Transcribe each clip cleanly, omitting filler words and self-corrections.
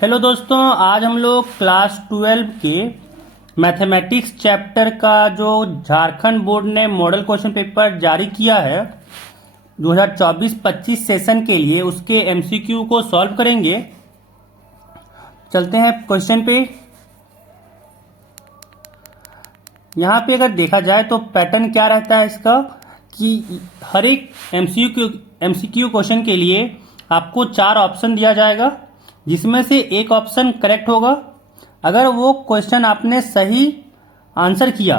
Hello दोस्तों, आज हम लोग क्लास 12 के मैथमेटिक्स चैप्टर का जो झारखंड बोर्ड ने मॉडल क्वेश्चन पेपर जारी किया है 2024-25 सेशन के लिए उसके एमसीक्यू को सॉल्व करेंगे। चलते हैं क्वेश्चन पे। यहाँ पे अगर देखा जाए तो पैटर्न क्या रहता है इसका कि हर एक एमसीक्यू क्वेश्चन के लिए आपको 4 ऑप्शन दिया जाएगा, जिसमें से एक ऑप्शन करेक्ट होगा। अगर वो क्वेश्चन आपने सही आंसर किया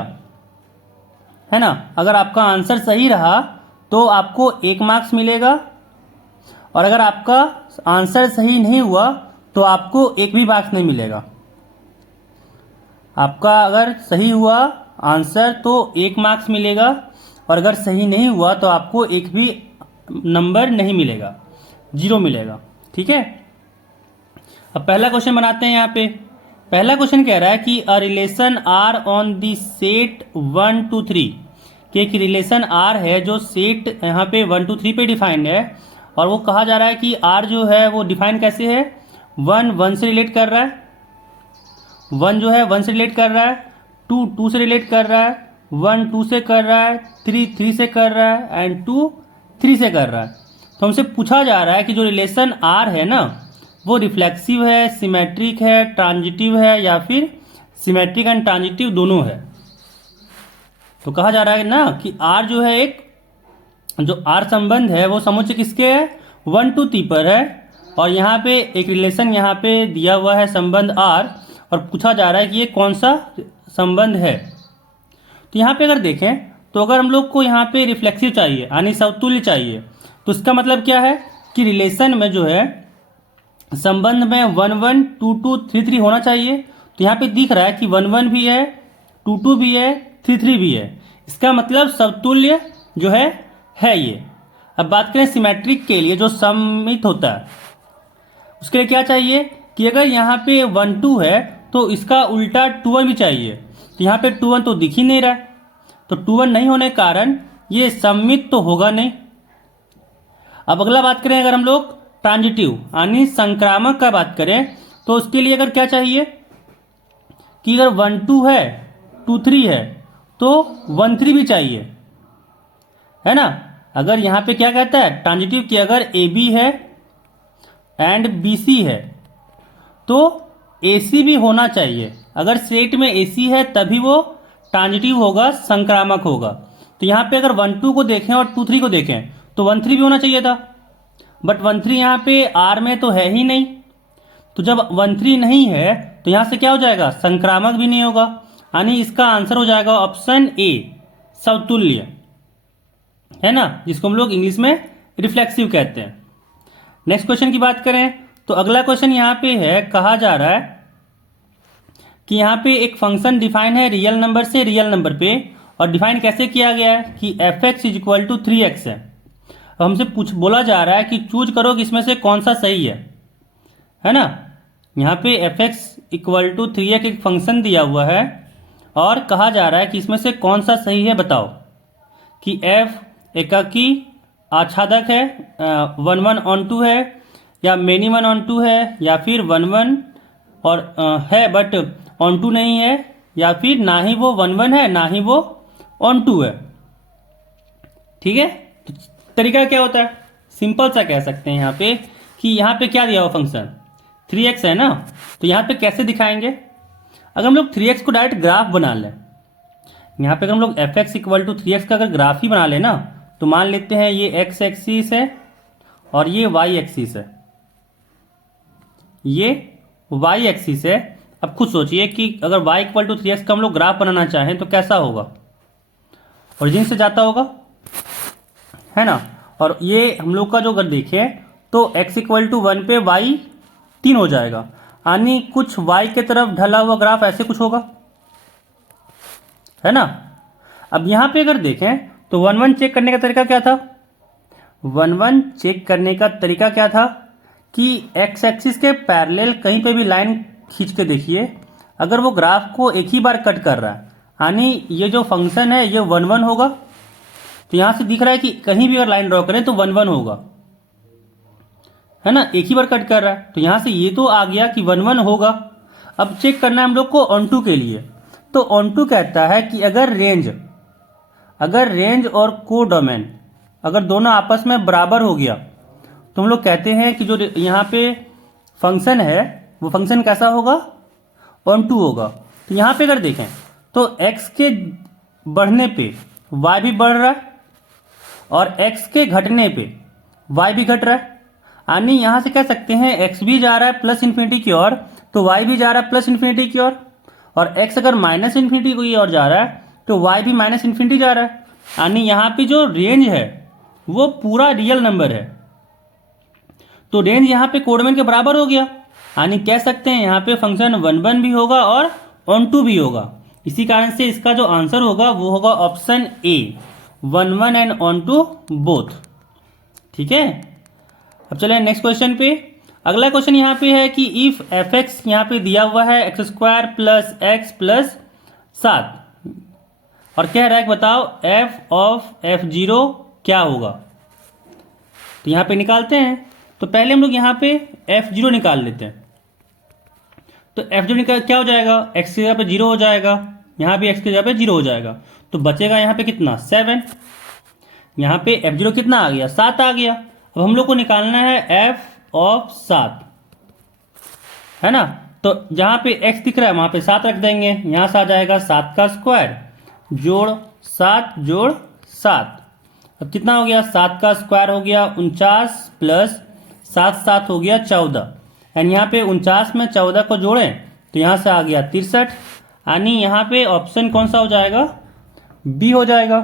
है ना, अगर आपका आंसर सही रहा तो आपको 1 मार्क्स मिलेगा, और अगर आपका आंसर सही नहीं हुआ तो आपको 1 भी मार्क्स नहीं मिलेगा। आपका अगर सही हुआ आंसर तो 1 मार्क्स मिलेगा, और अगर सही नहीं हुआ तो आपको 1 भी नंबर नहीं मिलेगा, 0 मिलेगा। ठीक है, अब पहला क्वेश्चन बनाते हैं। यहाँ पे पहला क्वेश्चन कह रहा है कि a relation R on the set 1 to 3, कि एक रिलेशन आर है जो सेट यहाँ पे 1 to 3 पे डिफाइंड है, और वो कहा जा रहा है कि आर जो है वो डिफाइन कैसे है। 1 से रिलेट कर रहा है, 1 जो है 1 से रिलेट कर रहा है, 2 से रिलेट कर रहा है, 1 2 से कर रहा है, 3 से कर रहा है, एंड 2 3 से कर रहा है। तो हमसे पूछा जा रहा है कि जो रिलेशन आर है ना, वो रिफ्लेक्सिव है, सिमेट्रिक है, ट्रांजिटिव है, या फिर सिमेट्रिक एंड ट्रांजिटिव दोनों है। तो कहा जा रहा है ना कि आर जो है एक जो आर संबंध है वो समुच्चय किसके है, 1 to 3 पर है, और यहाँ पे एक रिलेशन यहाँ पे दिया हुआ है संबंध आर, और पूछा जा रहा है कि ये कौन सा संबंध है। तो यहाँ पे अगर देखें तो अगर हम लोग को यहाँ पे रिफ्लेक्सिव चाहिए यानी समतुल्य चाहिए, तो इसका मतलब क्या है कि रिलेशन में जो है संबंध में 1 1 2 2 3 3 होना चाहिए। तो यहाँ पे दिख रहा है कि 1 1 भी है, 2 2 भी है, 3 3 भी है। इसका मतलब समतुल्य जो है ये। अब बात करें सिमेट्रिक के लिए, जो सममित होता है, उसके लिए क्या चाहिए कि अगर यहाँ पे 1 2 है तो इसका उल्टा 2 1 भी चाहिए। तो यहाँ पे 2 1 तो दिख ही नहीं रहा है, तो 2 1 नहीं होने के कारण ये सममित तो होगा नहीं। अब अगला बात करें, अगर हम लोग ट्रांजिटिव यानी संक्रामक का बात करें, तो उसके लिए अगर क्या चाहिए कि अगर 1 2 है, 2 3 है, तो 1 3 भी चाहिए, है ना। अगर यहाँ पे क्या कहता है ट्रांजिटिव कि अगर ए बी है एंड बी सी है तो ए सी भी होना चाहिए। अगर सेट में ए सी है तभी वो ट्रांजिटिव होगा, संक्रामक होगा। तो यहाँ पे अगर 1 2 को देखें और 2 3 को देखें तो 1 3 भी होना चाहिए था, बट 1 3 यहाँ पे आर में तो है ही नहीं। तो जब 1 3 नहीं है तो यहाँ से क्या हो जाएगा, संक्रामक भी नहीं होगा, यानी इसका आंसर हो जाएगा ऑप्शन ए, समतुल्य, है ना, जिसको हम लोग इंग्लिश में रिफ्लेक्सिव कहते हैं। नेक्स्ट क्वेश्चन की बात करें तो अगला क्वेश्चन यहाँ पे है, कहा जा रहा है कि यहाँ पे एक फंक्शन डिफाइन है रियल नंबर से रियल नंबर पे, और डिफाइन कैसे किया गया है कि f x is equal to 3x है। अब हमसे बोला जा रहा है कि चूज करो कि इसमें से कौन सा सही है ना। यहाँ पे F x equal to 3x एक फंक्शन दिया हुआ है, और कहा जा रहा है कि इसमें से कौन सा सही है बताओ, कि एफ एकाकी आच्छादक है, 1 1 ऑन 2 है, या मेनी 1 ऑन 2 है, या फिर 1 1 और है बट ऑन 2 नहीं है, या फिर ना ही वो 1 1 है ना ही वो ऑन 2 है। ठीक है, तो तरीका क्या होता है, सिंपल सा कह सकते हैं यहाँ पे कि यहाँ पे क्या दिया हुआ फंक्शन 3x है ना, तो यहाँ पे कैसे दिखाएंगे। अगर हम लोग 3x को डायरेक्ट ग्राफ बना लें, यहाँ पे अगर हम लोग F x equal to 3x का अगर ग्राफ ही बना लें ना, तो मान लेते हैं ये x एक्सिस है और ये y एक्सिस है, ये y एक्सिस है। अब खुद सोचिए कि अगर y इक्वल टू 3x का हम लोग ग्राफ बनाना चाहें तो कैसा होगा, ओरिजिन से जाता होगा, है ना। और ये हम लोग का जो अगर देखें तो x इक्वल टू 1 पे y 3 हो जाएगा, यानी कुछ y के तरफ ढला हुआ ग्राफ ऐसे कुछ होगा, है ना। अब यहाँ पे अगर देखें तो 1 1 चेक करने का तरीका क्या था, 1 1 चेक करने का तरीका क्या था कि x एक्सिस के पैरेलल कहीं पे भी लाइन खींच के देखिए, अगर वो ग्राफ को एक ही बार कट कर रहा है, यानी ये जो फंक्शन है ये 1 1 होगा। तो यहाँ से दिख रहा है कि कहीं भी अगर लाइन ड्रॉ करें तो 1 1 होगा, है ना, एक ही बार कट कर रहा है, तो यहाँ से ये तो आ गया कि 1 1 होगा। अब चेक करना है हम लोग को ऑन टू के लिए। तो ऑन टू कहता है कि अगर रेंज और कोडोमेन अगर दोनों आपस में बराबर हो गया तो हम लोग कहते हैं कि जो यहाँ पे फंक्शन है वो फंक्शन कैसा होगा, ऑन टू होगा। तो यहाँ पे अगर देखें तो x के बढ़ने पे y भी बढ़ रहा है और x के घटने पे y भी घट रहा है। यानी यहाँ से कह सकते हैं x भी जा रहा है प्लस इन्फिनिटी की ओर तो y भी जा रहा है प्लस इन्फिनिटी की ओर, और x अगर माइनस इन्फिनिटी की ओर जा रहा है तो y भी माइनस इन्फिनिटी जा रहा है। यानी यहाँ पे जो रेंज है वो पूरा रियल नंबर है, तो रेंज यहाँ पे कोडमेन के बराबर हो गया। यानी कह सकते हैं यहाँ पे फंक्शन 1 1 भी होगा और ऑन टू भी होगा। इसी कारण से इसका जो आंसर होगा वो होगा option A, 1 1 and onto both. ठीक है, अब चले नेक्स्ट क्वेश्चन पे। अगला क्वेश्चन यहाँ पे है कि इफ एफ एक्स यहाँ पे दिया हुआ है x square plus x plus 7 और कह रहा है कि बताओ एफ ऑफ एफ जीरो क्या होगा। तो यहाँ पे निकालते हैं। तो पहले हम लोग यहाँ पे एफ जीरो निकाल लेते हैं। तो एफ जीरो निकाल क्या हो जाएगा, एक्स की जगह पे 0 हो जाएगा, यहाँ भी एक्स की जगह पे 0 हो जाएगा, तो बचेगा यहाँ पे कितना 7। यहाँ पे एफ जीरो कितना आ गया, 7 आ गया। अब हम लोग को निकालना है एफ ऑफ 7, है ना। तो जहाँ पे एक्स दिख रहा है वहाँ पे 7 रख देंगे, यहाँ से आ जाएगा 7 का स्क्वायर जोड़ 7 जोड़ 7। अब कितना हो गया, 7 का स्क्वायर हो गया 49 प्लस 7 7 हो गया 14, एंड यहाँ पे 49 में 14 को जोड़ें तो यहाँ से आ गया 63। यानी यहाँ पे ऑप्शन कौन सा हो जाएगा, बी हो जाएगा।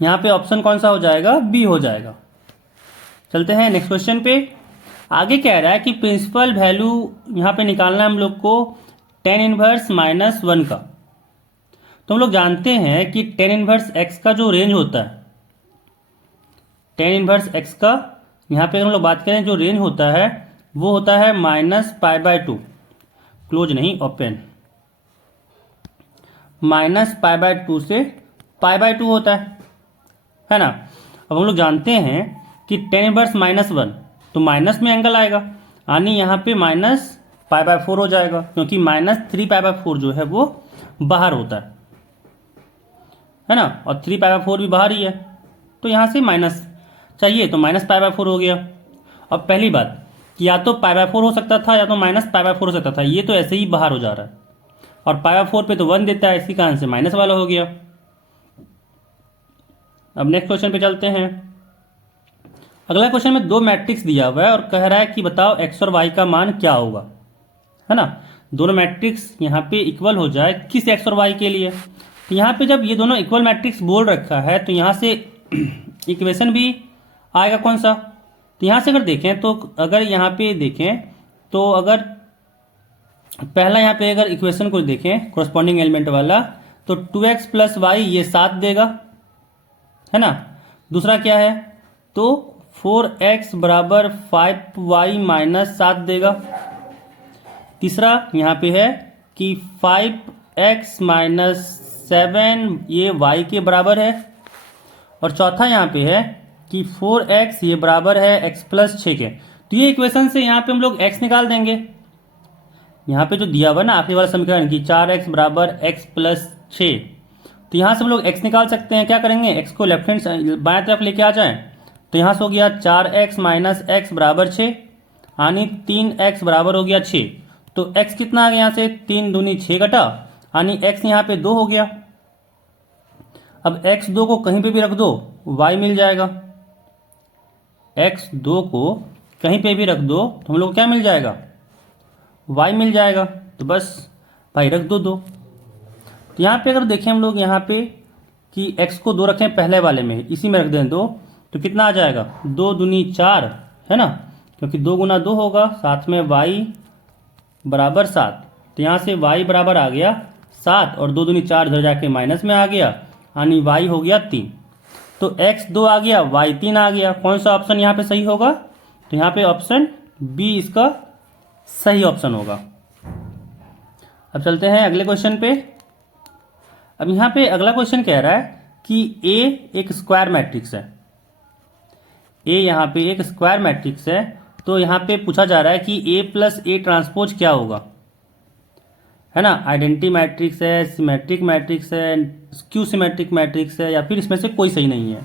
यहाँ पे ऑप्शन कौन सा हो जाएगा, बी हो जाएगा। चलते हैं नेक्स्ट क्वेश्चन पे। आगे कह रहा है कि प्रिंसिपल वैल्यू यहाँ पे निकालना है हम लोग को tan इनवर्स -1 का। तो हम लोग जानते हैं कि tan इनवर्स x का जो रेंज होता है, tan इनवर्स x का यहाँ पे हम लोग बात करें जो रेंज होता है वो होता है -π/2, क्लोज नहीं ओपन, -π/2 से π/2 होता है ना। अब हम लोग जानते हैं कि tan इनवर्स -1 तो माइनस में एंगल आएगा, यानी यहाँ पे -π/4 हो जाएगा, क्योंकि -3π/4 जो है वो बाहर होता है ना, और 3π/4 भी बाहर ही है, तो यहाँ से माइनस चाहिए तो -π/4 हो गया। अब पहली बात कि या तो π/4 हो सकता था या तो -π/4 हो सकता था, ये तो ऐसे ही बाहर हो जा रहा है, और π/4 पे तो 1 देता है, इसी कारण से माइनस वाला हो गया। अब नेक्स्ट क्वेश्चन पे चलते हैं। अगला क्वेश्चन में 2 मैट्रिक्स दिया हुआ है और कह रहा है कि बताओ एक्स और वाई का मान क्या होगा, है ना। दोनों मैट्रिक्स यहाँ पे इक्वल हो जाए किस एक्स और वाई के लिए। तो यहाँ पे जब ये दोनों इक्वल मैट्रिक्स बोल रखा है तो यहाँ से इक्वेशन भी आएगा कौन सा। तो यहाँ से अगर देखें तो अगर यहाँ पे देखें तो अगर पहला यहाँ पे अगर इक्वेशन को देखें कोरस्पॉन्डिंग एलिमेंट वाला तो 2x + y ये 7 देगा, है ना। दूसरा क्या है तो 4x = 5y - 7 देगा। तीसरा यहाँ पे है कि 5x - 7 ये y के बराबर है, और चौथा यहाँ पे है कि 4x ये बराबर है x + 6 के। तो ये इक्वेशन से यहाँ पे हम लोग x निकाल देंगे। यहाँ पे जो दिया हुआ ना आखिरी वाला समीकरण कि 4x = x + 6, तो यहाँ से हम लोग x निकाल सकते हैं। क्या करेंगे, x को लेफ्ट हैंड बाएं तरफ लेके आ जाएं, तो यहाँ से हो गया 4x - x = 6, यानी 3x बराबर हो गया 6। तो x कितना आ गया, यहाँ से 3 दूनी 6 घटा, यानी x यहाँ पे 2 हो गया। अब x2 को कहीं पे भी रख दो y मिल जाएगा, x2 को कहीं पे भी रख दो तो हम लोग को क्या मिल जाएगा, y मिल जाएगा। तो बस भाई रख दो 2। तो यहाँ पे अगर देखें हम लोग यहाँ पे कि x को 2 रखें पहले वाले में, इसी में रख दें 2, तो कितना आ जाएगा 2 दूनी 4, है ना, क्योंकि 2 × 2 होगा, साथ में y = 7। तो यहाँ से y बराबर आ गया 7 और 2 दूनी 4 इधर जाके माइनस में आ गया, यानी y हो गया 3। तो x 2 आ गया, y 3 आ गया। कौन सा ऑप्शन यहाँ पे सही होगा, तो यहाँ पे ऑप्शन बी इसका सही ऑप्शन होगा। अब चलते हैं अगले क्वेश्चन पे। अब यहाँ पे अगला क्वेश्चन कह रहा है कि A एक स्क्वायर मैट्रिक्स है, ए यहाँ पे एक स्क्वायर मैट्रिक्स है, तो यहाँ पे पूछा जा रहा है कि ए प्लस ए ट्रांसपोज क्या होगा, है ना। आइडेंटिटी मैट्रिक्स है, सिमेट्रिक मैट्रिक्स है, स्क्यू सिमेट्रिक मैट्रिक्स है, या फिर इसमें से कोई सही नहीं है।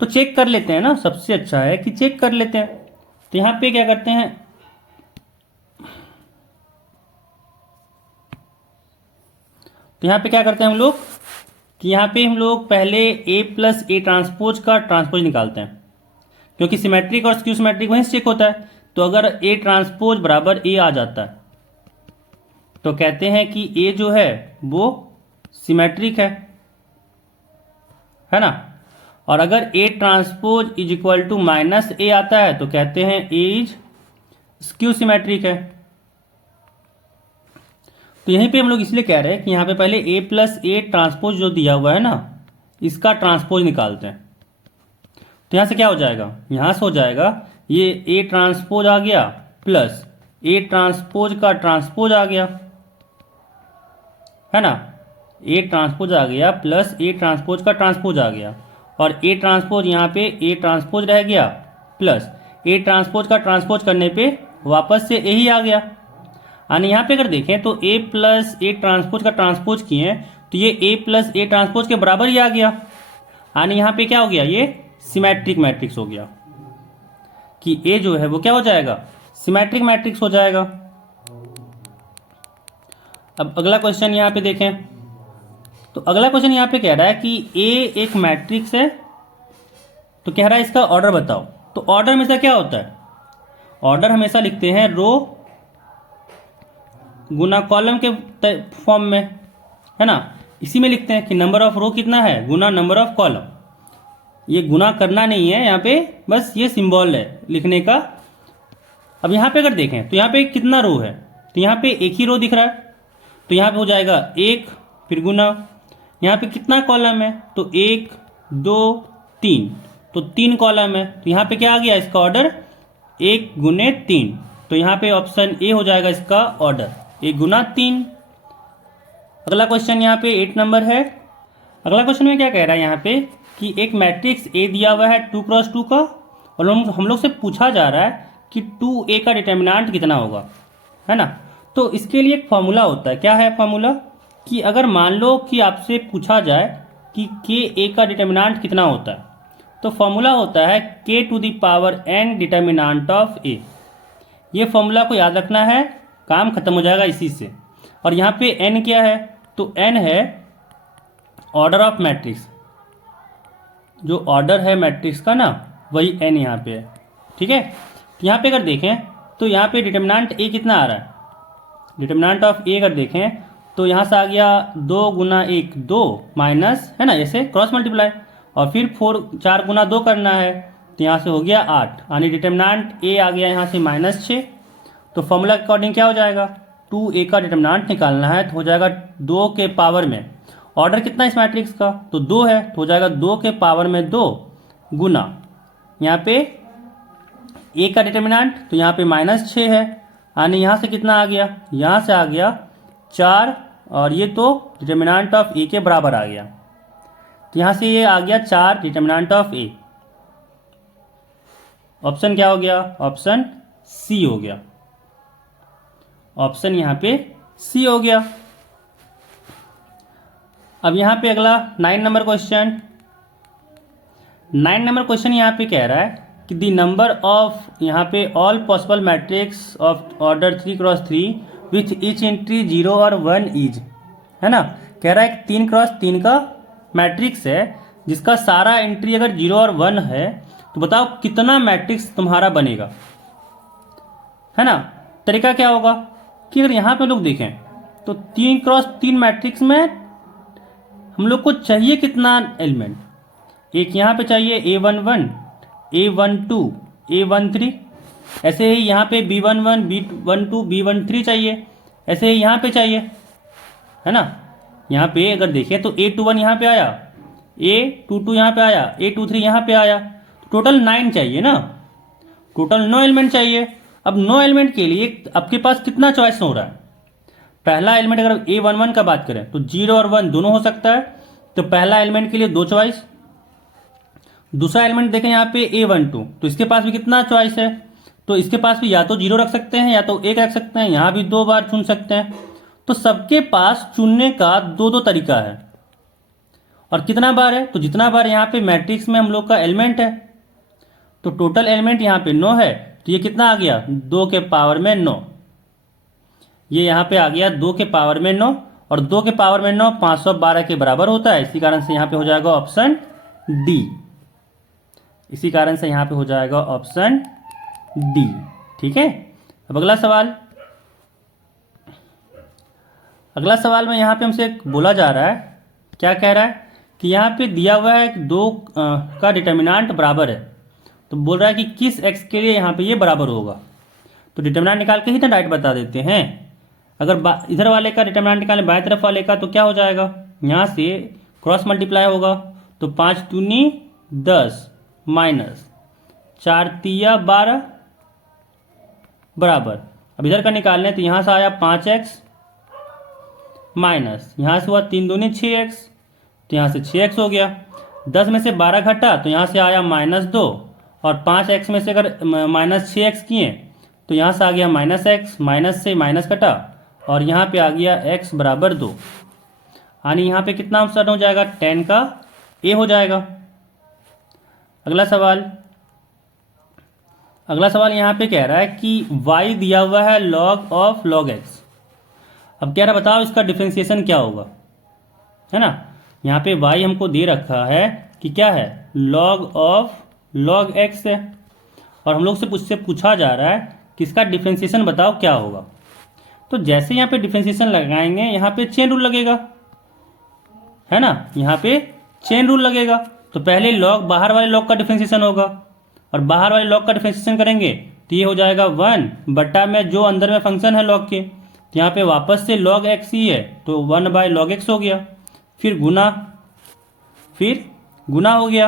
तो चेक कर लेते हैं ना, सबसे अच्छा है कि चेक कर लेते हैं। तो यहाँ पे क्या करते हैं, तो यहाँ पे क्या करते हैं हम लोग कि यहाँ पे हम लोग पहले ए प्लस ए ट्रांसपोज का ट्रांसपोज निकालते हैं, क्योंकि सिमेट्रिक और स्क्यू सिमेट्रिक वहीं से चेक होता है। तो अगर ए ट्रांसपोज बराबर ए आ जाता है तो कहते हैं कि ए जो है वो सिमेट्रिक है ना। और अगर A transpose is equal to minus A आता है तो कहते हैं ए इज स्क्यू सिमेट्रिक है। तो यहीं पे हम लोग इसलिए कह रहे हैं कि यहाँ पे पहले ए प्लस ए ट्रांसपोज जो दिया हुआ है ना, इसका ट्रांसपोज निकालते हैं। तो यहाँ से क्या हो जाएगा, यहाँ से हो जाएगा ये ए ट्रांसपोज आ गया प्लस ए ट्रांसपोज का ट्रांसपोज आ गया, है ना। ए ट्रांसपोज आ गया प्लस ए ट्रांसपोज का ट्रांसपोज आ गया, और ए ट्रांसपोज यहाँ पे ए ट्रांसपोज रह गया प्लस ए ट्रांसपोज का ट्रांसपोज करने पे वापस से ए ही आ गया। यानी यहाँ पे अगर देखें तो ए प्लस ए ट्रांसपोज का ट्रांसपोज किए तो ये ए प्लस ए ट्रांसपोज के बराबर ही आ गया। यानी यहाँ पे क्या हो गया, ये सिमेट्रिक मैट्रिक्स हो गया कि ए जो है वो क्या हो जाएगा, सिमेट्रिक मैट्रिक्स हो जाएगा। अब अगला क्वेश्चन यहाँ पे देखें, तो अगला क्वेश्चन यहाँ पे कह रहा है कि ए एक मैट्रिक्स है, तो कह रहा है इसका ऑर्डर बताओ। तो ऑर्डर हमेशा क्या होता है, ऑर्डर हमेशा लिखते हैं रो गुना कॉलम के फॉर्म में, है ना। इसी में लिखते हैं कि नंबर ऑफ रो कितना है गुना नंबर ऑफ कॉलम। ये गुना करना नहीं है यहाँ पे, बस ये सिंबल है लिखने का। अब यहाँ पे अगर देखें तो यहाँ पे कितना रो है, तो यहाँ पे एक ही रो दिख रहा है, तो यहाँ पे हो जाएगा एक, फिर गुना। यहाँ पे कितना कॉलम है, तो एक दो तीन, तो तीन कॉलम है। तो यहाँ पे क्या आ गया, इसका ऑर्डर एक गुने तीन। तो यहाँ पे ऑप्शन ए हो जाएगा इसका ऑर्डर, एक गुना तीन। अगला क्वेश्चन यहाँ पे 8 नंबर है। अगला क्वेश्चन में क्या कह रहा है यहाँ पे कि एक मैट्रिक्स ए दिया हुआ है 2x2 का, और हम लोग से पूछा जा रहा है कि 2a का डिटर्मिनेंट कितना होगा, है ना। तो इसके लिए एक फॉर्मूला होता है, क्या है फॉर्मूला, कि अगर मान लो कि आपसे पूछा जाए कि k a का डिटर्मिनेंट कितना होता है, तो फॉर्मूला होता है k⁴n डिटर्मिनेंट ऑफ a। ये फॉर्मूला को याद रखना है, काम खत्म हो जाएगा इसी से। और यहाँ पे n क्या है, तो n है ऑर्डर ऑफ मैट्रिक्स, जो ऑर्डर है मैट्रिक्स का ना, वही n यहाँ पे है, ठीक है। यहाँ पे अगर देखें तो यहाँ पे डिटर्मिनेंट a कितना आ रहा है, डिटर्मिनेंट ऑफ a अगर देखें तो यहाँ से आ गया 2 गुना 1 2 माइनस, है ना, ऐसे क्रॉस मल्टीप्लाई, और फिर 4 गुना 2 करना है, तो यहाँ से हो गया 8, यानी डिटर्मिनेंट a आ गया यहाँ से -6। तो फॉर्मूला के अकॉर्डिंग क्या हो जाएगा, 2a का डिटर्मिनेंट निकालना है, तो हो जाएगा 2 के पावर में, ऑर्डर कितना इस मैट्रिक्स का, तो 2 है, तो हो जाएगा 2 के पावर में 2 गुना, यहाँ पे a का डिटर्मिनेंट, तो यहाँ पे -6 है, यानी यहाँ से कितना आ गया, यहाँ से आ गया 4, और ये तो डिटर्मिनेंट ऑफ a के बराबर आ गया, तो यहाँ से ये आ गया 4 डिटर्मिनेंट ऑफ a। ऑप्शन क्या हो गया, ऑप्शन सी हो गया, ऑप्शन यहाँ पे सी हो गया। अब यहाँ पे अगला 9 नंबर क्वेश्चन। 9 नंबर क्वेश्चन यहाँ पे कह रहा है कि द नंबर ऑफ, यहाँ पे all possible matrix of order 3x3 with each entry 0 और 1 इज, है ना। कह रहा है कि 3x3 का मैट्रिक्स है जिसका सारा एंट्री अगर 0 और 1 है, तो बताओ कितना मैट्रिक्स तुम्हारा बनेगा, है ना। तरीका क्या होगा कि अगर यहाँ पे लोग देखें तो 3x3 मैट्रिक्स में हम लोग को चाहिए कितना एलिमेंट, एक यहाँ पे चाहिए A11 A12 A13, ऐसे ही यहाँ पे B11 B12 B13 चाहिए, ऐसे ही यहाँ पे चाहिए, है ना। यहाँ पे अगर देखें तो A21 यहाँ पे आया, A22 यहाँ पे आया, A23 यहाँ पे आया, टोटल 9 चाहिए ना, टोटल 9 एलिमेंट चाहिए। अब 9 एलिमेंट के लिए आपके पास कितना चॉइस हो रहा है, पहला एलिमेंट अगर A11 का बात करें तो 0 और 1 दोनों हो सकता है, तो पहला एलिमेंट के लिए 2 चॉइस, दूसरा एलिमेंट देखें यहाँ पे A12, तो इसके पास भी कितना चॉइस है, तो इसके पास भी या तो 0 रख सकते हैं या तो 1 रख सकते हैं, यहाँ भी 2 बार चुन सकते हैं। तो सबके पास चुनने का दो दो तरीका है। और कितना बार है, तो जितना बार यहाँ पे मैट्रिक्स में हम लोग का एलिमेंट है, तो टोटल एलिमेंट यहाँ पे 9 है, तो ये कितना आ गया 2 के पावर में 9। ये यहाँ पे आ गया 2 के पावर में 9, और 2 के पावर में 9 512 के बराबर होता है। इसी कारण से यहाँ पे हो जाएगा ऑप्शन डी। इसी कारण से यहाँ पे हो जाएगा ऑप्शन डी। ठीक है। अब अगला सवाल, अगला सवाल में यहाँ पे हमसे बोला जा रहा है, क्या कह रहा है कि यहाँ पे दिया हुआ है कि 2 का डिटर्मिनेंट बराबर है, तो बोल रहा है कि किस x के लिए यहाँ पे ये बराबर होगा। तो डिटर्मिनेंट निकाल के ही तो डायरेक्ट बता देते हैं। अगर इधर वाले का डिटर्मिनेंट निकालें बाएं तरफ वाले का, तो क्या हो जाएगा, यहाँ से क्रॉस मल्टीप्लाई होगा, तो 5 दूनी 10 माइनस 4 तिया 12 बराबर। अब इधर का निकाल लें, तो यहाँ से आया 5x माइनस यहाँ से हुआ 3 दूनी 6x, तो यहाँ से 6x हो गया। 10 में से 12 घटा, तो यहाँ से आया -2, और 5x में से अगर -6x किए तो यहाँ से आ गया -x, माइनस से माइनस कटा, और यहाँ पे आ गया x बराबर 2। यानी यहाँ पे कितना आंसर हो जाएगा, 10 का ए हो जाएगा। अगला सवाल, अगला सवाल यहाँ पे कह रहा है कि y दिया हुआ है log ऑफ log x। अब कह रहा बताओ इसका डिफरेंशिएशन क्या होगा, है ना। यहाँ पे y हमको दे रखा है कि क्या है, log ऑफ log x है, और हम लोग से उससे पूछा जा रहा है कि इसका डिफरेंशिएशन बताओ क्या होगा। तो जैसे यहाँ पे डिफरेंशिएशन लगाएंगे, यहाँ पे चेन रूल लगेगा, है ना, यहाँ पे चेन रूल लगेगा। तो पहले लॉग बाहर वाले लॉग का डिफरेंशिएशन होगा, और बाहर वाले लॉग का डिफरेंशिएशन करेंगे तो ये हो जाएगा 1 बटा में जो अंदर में फंक्शन है लॉग के, तो यहाँ पे वापस से log x ही है, तो 1/log x हो गया। फिर गुना हो गया।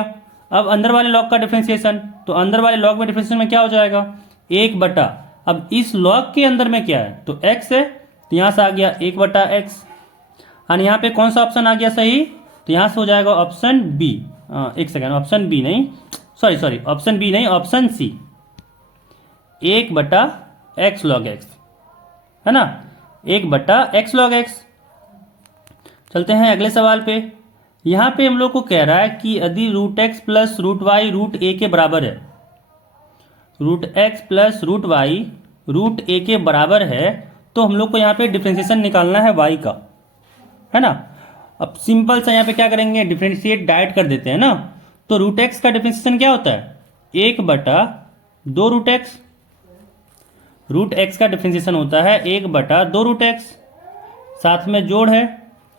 अब अंदर वाले लॉग का डिफरेंशिएशन, तो अंदर वाले लॉग में डिफरेंशिएशन में क्या हो जाएगा, 1 बटा, अब इस लॉग के अंदर में क्या है, तो x है, तो यहाँ से आ गया 1 बटा x। और यहाँ पे कौन सा ऑप्शन आ गया सही, तो यहाँ से हो जाएगा ऑप्शन बी। एक सेकेंड, ऑप्शन बी नहीं, सॉरी ऑप्शन बी नहीं, ऑप्शन सी, 1 बटा x log x, है ना, 1 बटा x log x। चलते हैं अगले सवाल पे। यहाँ पे हम लोग को कह रहा है कि यदि √x प्लस √y √a के बराबर है, √x प्लस √y √a के बराबर है, तो हम लोग को यहाँ पे डिफरेंशिएशन निकालना है y का, है ना। अब सिंपल सा यहाँ पे क्या करेंगे, डिफरेंशिएट डायरेक्ट कर देते हैं ना। तो √x का डिफरेंशिएशन क्या होता है, 1 बटा 2 √x। √x का डिफरेंशिएशन होता है 1 बटा 2 √x, साथ में जोड़ है,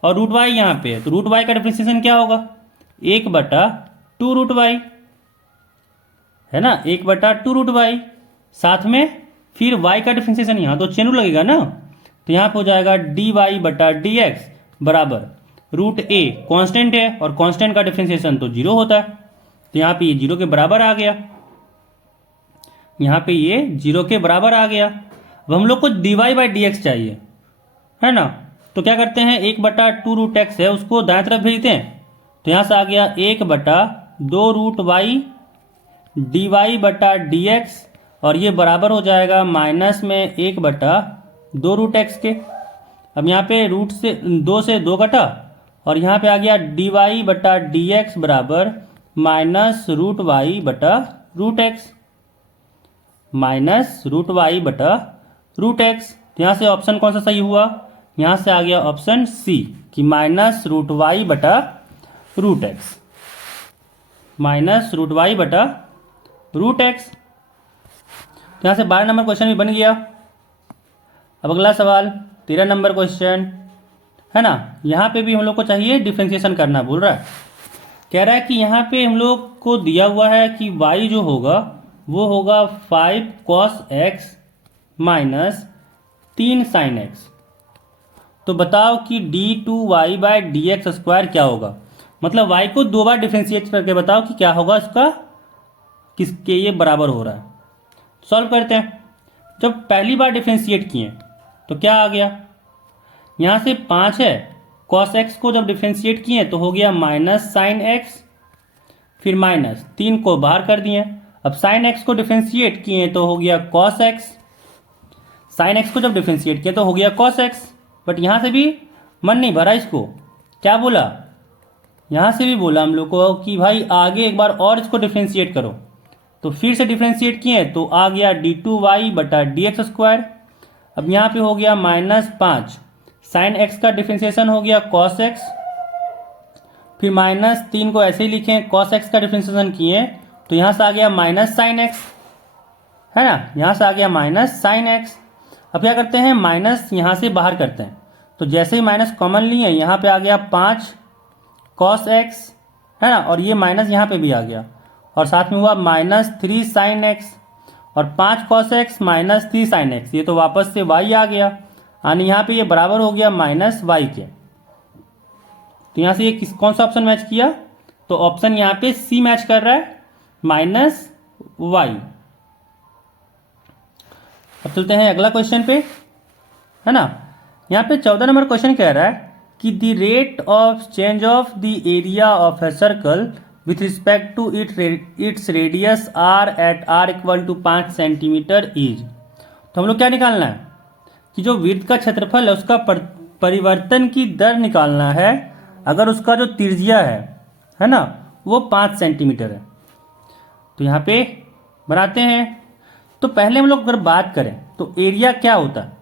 और √y यहाँ पे है, तो √y का डिफरेंशिएशन क्या होगा, 1 बटा 2 √y, है ना, 1 बटा 2 √y, साथ में फिर y का डिफरेंशिएशन यहाँ तो चेन रूल लगेगा ना, तो यहाँ पे हो जाएगा dy बटा dx बराबर √a कांस्टेंट है, और कांस्टेंट का डिफरेंशिएशन तो 0 होता है, तो यहाँ पे ये 0 के बराबर आ गया, यहाँ पे ये 0 के बराबर आ गया। अब हम लोग को dy बाई dx चाहिए, है ना, तो क्या करते हैं, 1 बटा 2 √x है, उसको दाएं तरफ भेजते हैं, तो यहाँ से आ गया 1 बटा 2 √y dy बटा dx, और ये बराबर हो जाएगा माइनस में 1 बटा 2 √x के। अब यहाँ पे रूट से 2 से 2 कटा, और यहाँ पे आ गया dy बटा dx बराबर माइनस √y बटा √x, माइनस √y बटा √x। तो यहाँ से ऑप्शन कौन सा सही हुआ, यहाँ से आ गया ऑप्शन सी कि माइनस √y बटा √x, माइनस √y बटा √x। तो यहाँ से 12 नंबर क्वेश्चन भी बन गया। अब अगला सवाल 13 नंबर क्वेश्चन, है ना। यहाँ पे भी हम लोग को चाहिए डिफरेंशिएशन करना, बोल रहा है, कह रहा है कि यहाँ पे हम लोग को दिया हुआ है कि y जो होगा वो होगा 5 cos x minus 3 sin x। तो बताओ कि d2y बाई dx स्क्वायर क्या होगा, मतलब y को 2 बार डिफरेंशिएट करके बताओ कि क्या होगा इसका, किसके ये बराबर हो रहा है। सॉल्व करते हैं। जब पहली बार डिफरेंशिएट किए तो क्या आ गया, यहाँ से 5 है, cos x को जब डिफरेंशिएट किए तो हो गया माइनस साइन x, फिर माइनस 3 को बाहर कर दिए। अब साइन एक्स को डिफ्रेंशिएट किए तो हो गया कॉस एक्स। साइन एक्स को जब डिफ्रेंशिएट किया तो हो गया कॉस एक्स। बट यहाँ से भी मन नहीं भरा इसको, क्या बोला, यहाँ से भी बोला हम लोग को कि भाई आगे एक बार और इसको डिफ्रेंशिएट करो। तो फिर से डिफ्रेंशिएट किए तो आ गया d2y बटा dx स्क्वायर। अब यहाँ पे हो गया -5, साइन एक्स का डिफ्रेंशिएशन हो गया कॉस एक्स। फिर -3 को ऐसे ही लिखें, कॉस एक्स का डिफ्रेंशिएशन किए तो यहाँ से आ गया माइनस साइन एक्स, है ना, यहाँ से आ गया माइनस साइन एक्स। अब क्या करते हैं, माइनस यहाँ से बाहर करते हैं। तो जैसे ही माइनस कॉमन लिए यहाँ पे आ गया 5 कॉस एक्स, है ना, और ये माइनस यहाँ पे भी आ गया और साथ में हुआ -3 साइन एक्स और 5 कॉस एक्स -3 साइन एक्स, ये तो वापस से y आ गया यानी यहाँ पे ये बराबर हो गया -y के। तो यहाँ से ये कौन सा ऑप्शन मैच किया, तो ऑप्शन यहाँ पे सी मैच कर रहा है, -y। अब चलते हैं अगला क्वेश्चन पे, है ना। यहाँ पे 14 नंबर क्वेश्चन कह रहा है कि the rate of change of the area of a circle with respect to its radius r at r = 5 centimetre is. तो हम लोग क्या निकालना है कि जो वृत्त का क्षेत्रफल है उसका परिवर्तन की दर निकालना है अगर उसका जो त्रिज्या है ना, वो 5 सेंटीमीटर है। तो यहाँ पे बनाते हैं। तो पहले हम लोग अगर बात करें तो एरिया क्या होता है,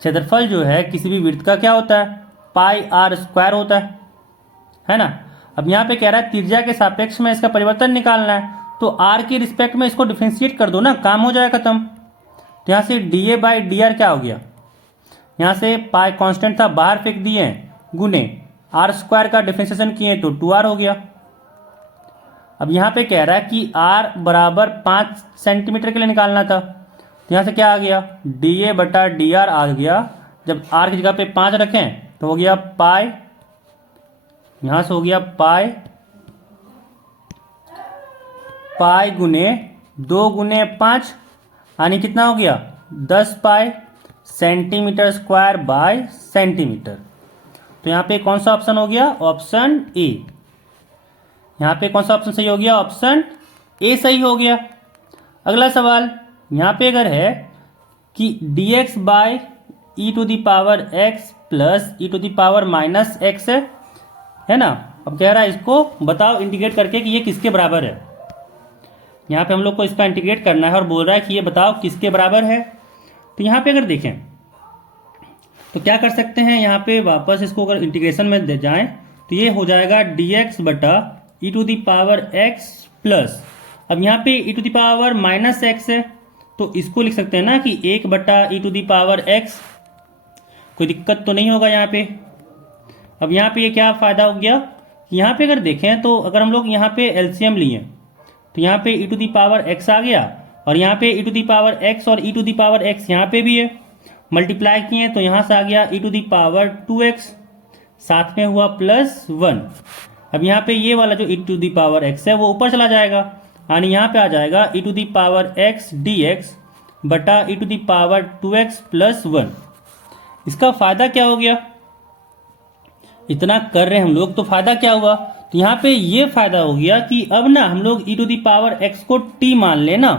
क्षेत्रफल जो है किसी भी वृत्त का क्या होता है, πr² होता है ना। अब यहाँ पे कह रहा है त्रिज्या के सापेक्ष में इसका परिवर्तन निकालना है, तो r के रिस्पेक्ट में इसको डिफ्रेंशिएट कर दो ना, काम हो जाए खत्म। तो यहाँ से dA/dr क्या हो गया, यहाँ से पाई कांस्टेंट था बाहर फेंक दिए, गुने r² का डिफ्रेंशिएशन किए तो 2r हो गया। अब यहाँ पे कह रहा है कि r बराबर 5 सेंटीमीटर के लिए निकालना था, तो यहाँ से क्या आ गया, dA/dr आ गया। जब r की जगह पे 5 रखें तो हो गया पाई, यहाँ से हो गया पाई गुने 2 गुने 5 यानी कितना हो गया 10 पाई सेंटीमीटर स्क्वायर बाय सेंटीमीटर। तो यहाँ पे कौन सा ऑप्शन हो गया, ऑप्शन ए। यहाँ पे कौन सा ऑप्शन सही हो गया, ऑप्शन ए सही हो गया। अगला सवाल यहाँ पे अगर है कि dx bye e⁻x plus e⁻−x है ना। अब कह रहा है इसको बताओ इंटीग्रेट करके कि ये किसके बराबर है। यहाँ पे हम लोग को इसका इंटीग्रेट करना है और बोल रहा है कि ये बताओ किसके बराबर है। तो यहाँ पे अगर देखें तो क्या कर सकते हैं, यहाँ पे वापस इसको अगर इंटीग्रेशन में दे जाएं तो ये हो जाएगा dx बटा e⁻x प्लस, अब यहाँ पे e⁻−x है तो इसको लिख सकते हैं ना कि 1 बटा e⁻x, कोई दिक्कत तो नहीं होगा यहाँ पे। अब यहाँ पे ये क्या फ़ायदा हो गया, यहाँ पे अगर देखें तो अगर हम लोग यहाँ पे एलसीएम लिए तो यहाँ पे e⁻x आ गया और यहाँ पे e⁻x और e⁻x यहाँ पे भी है, मल्टीप्लाई किए तो यहाँ से आ गया e⁻2x, साथ में हुआ +1। अब यहाँ पे ये वाला जो e⁻x है वो ऊपर चला जाएगा यानी यहाँ पे आ जाएगा e⁻x dx बटा e⁻2x + 1। इसका फायदा क्या हो गया, इतना कर रहे हैं हम लोग तो फायदा क्या हुआ, तो यहाँ पे ये फायदा हो गया कि अब ना हम लोग e⁻x को t मान लें ना।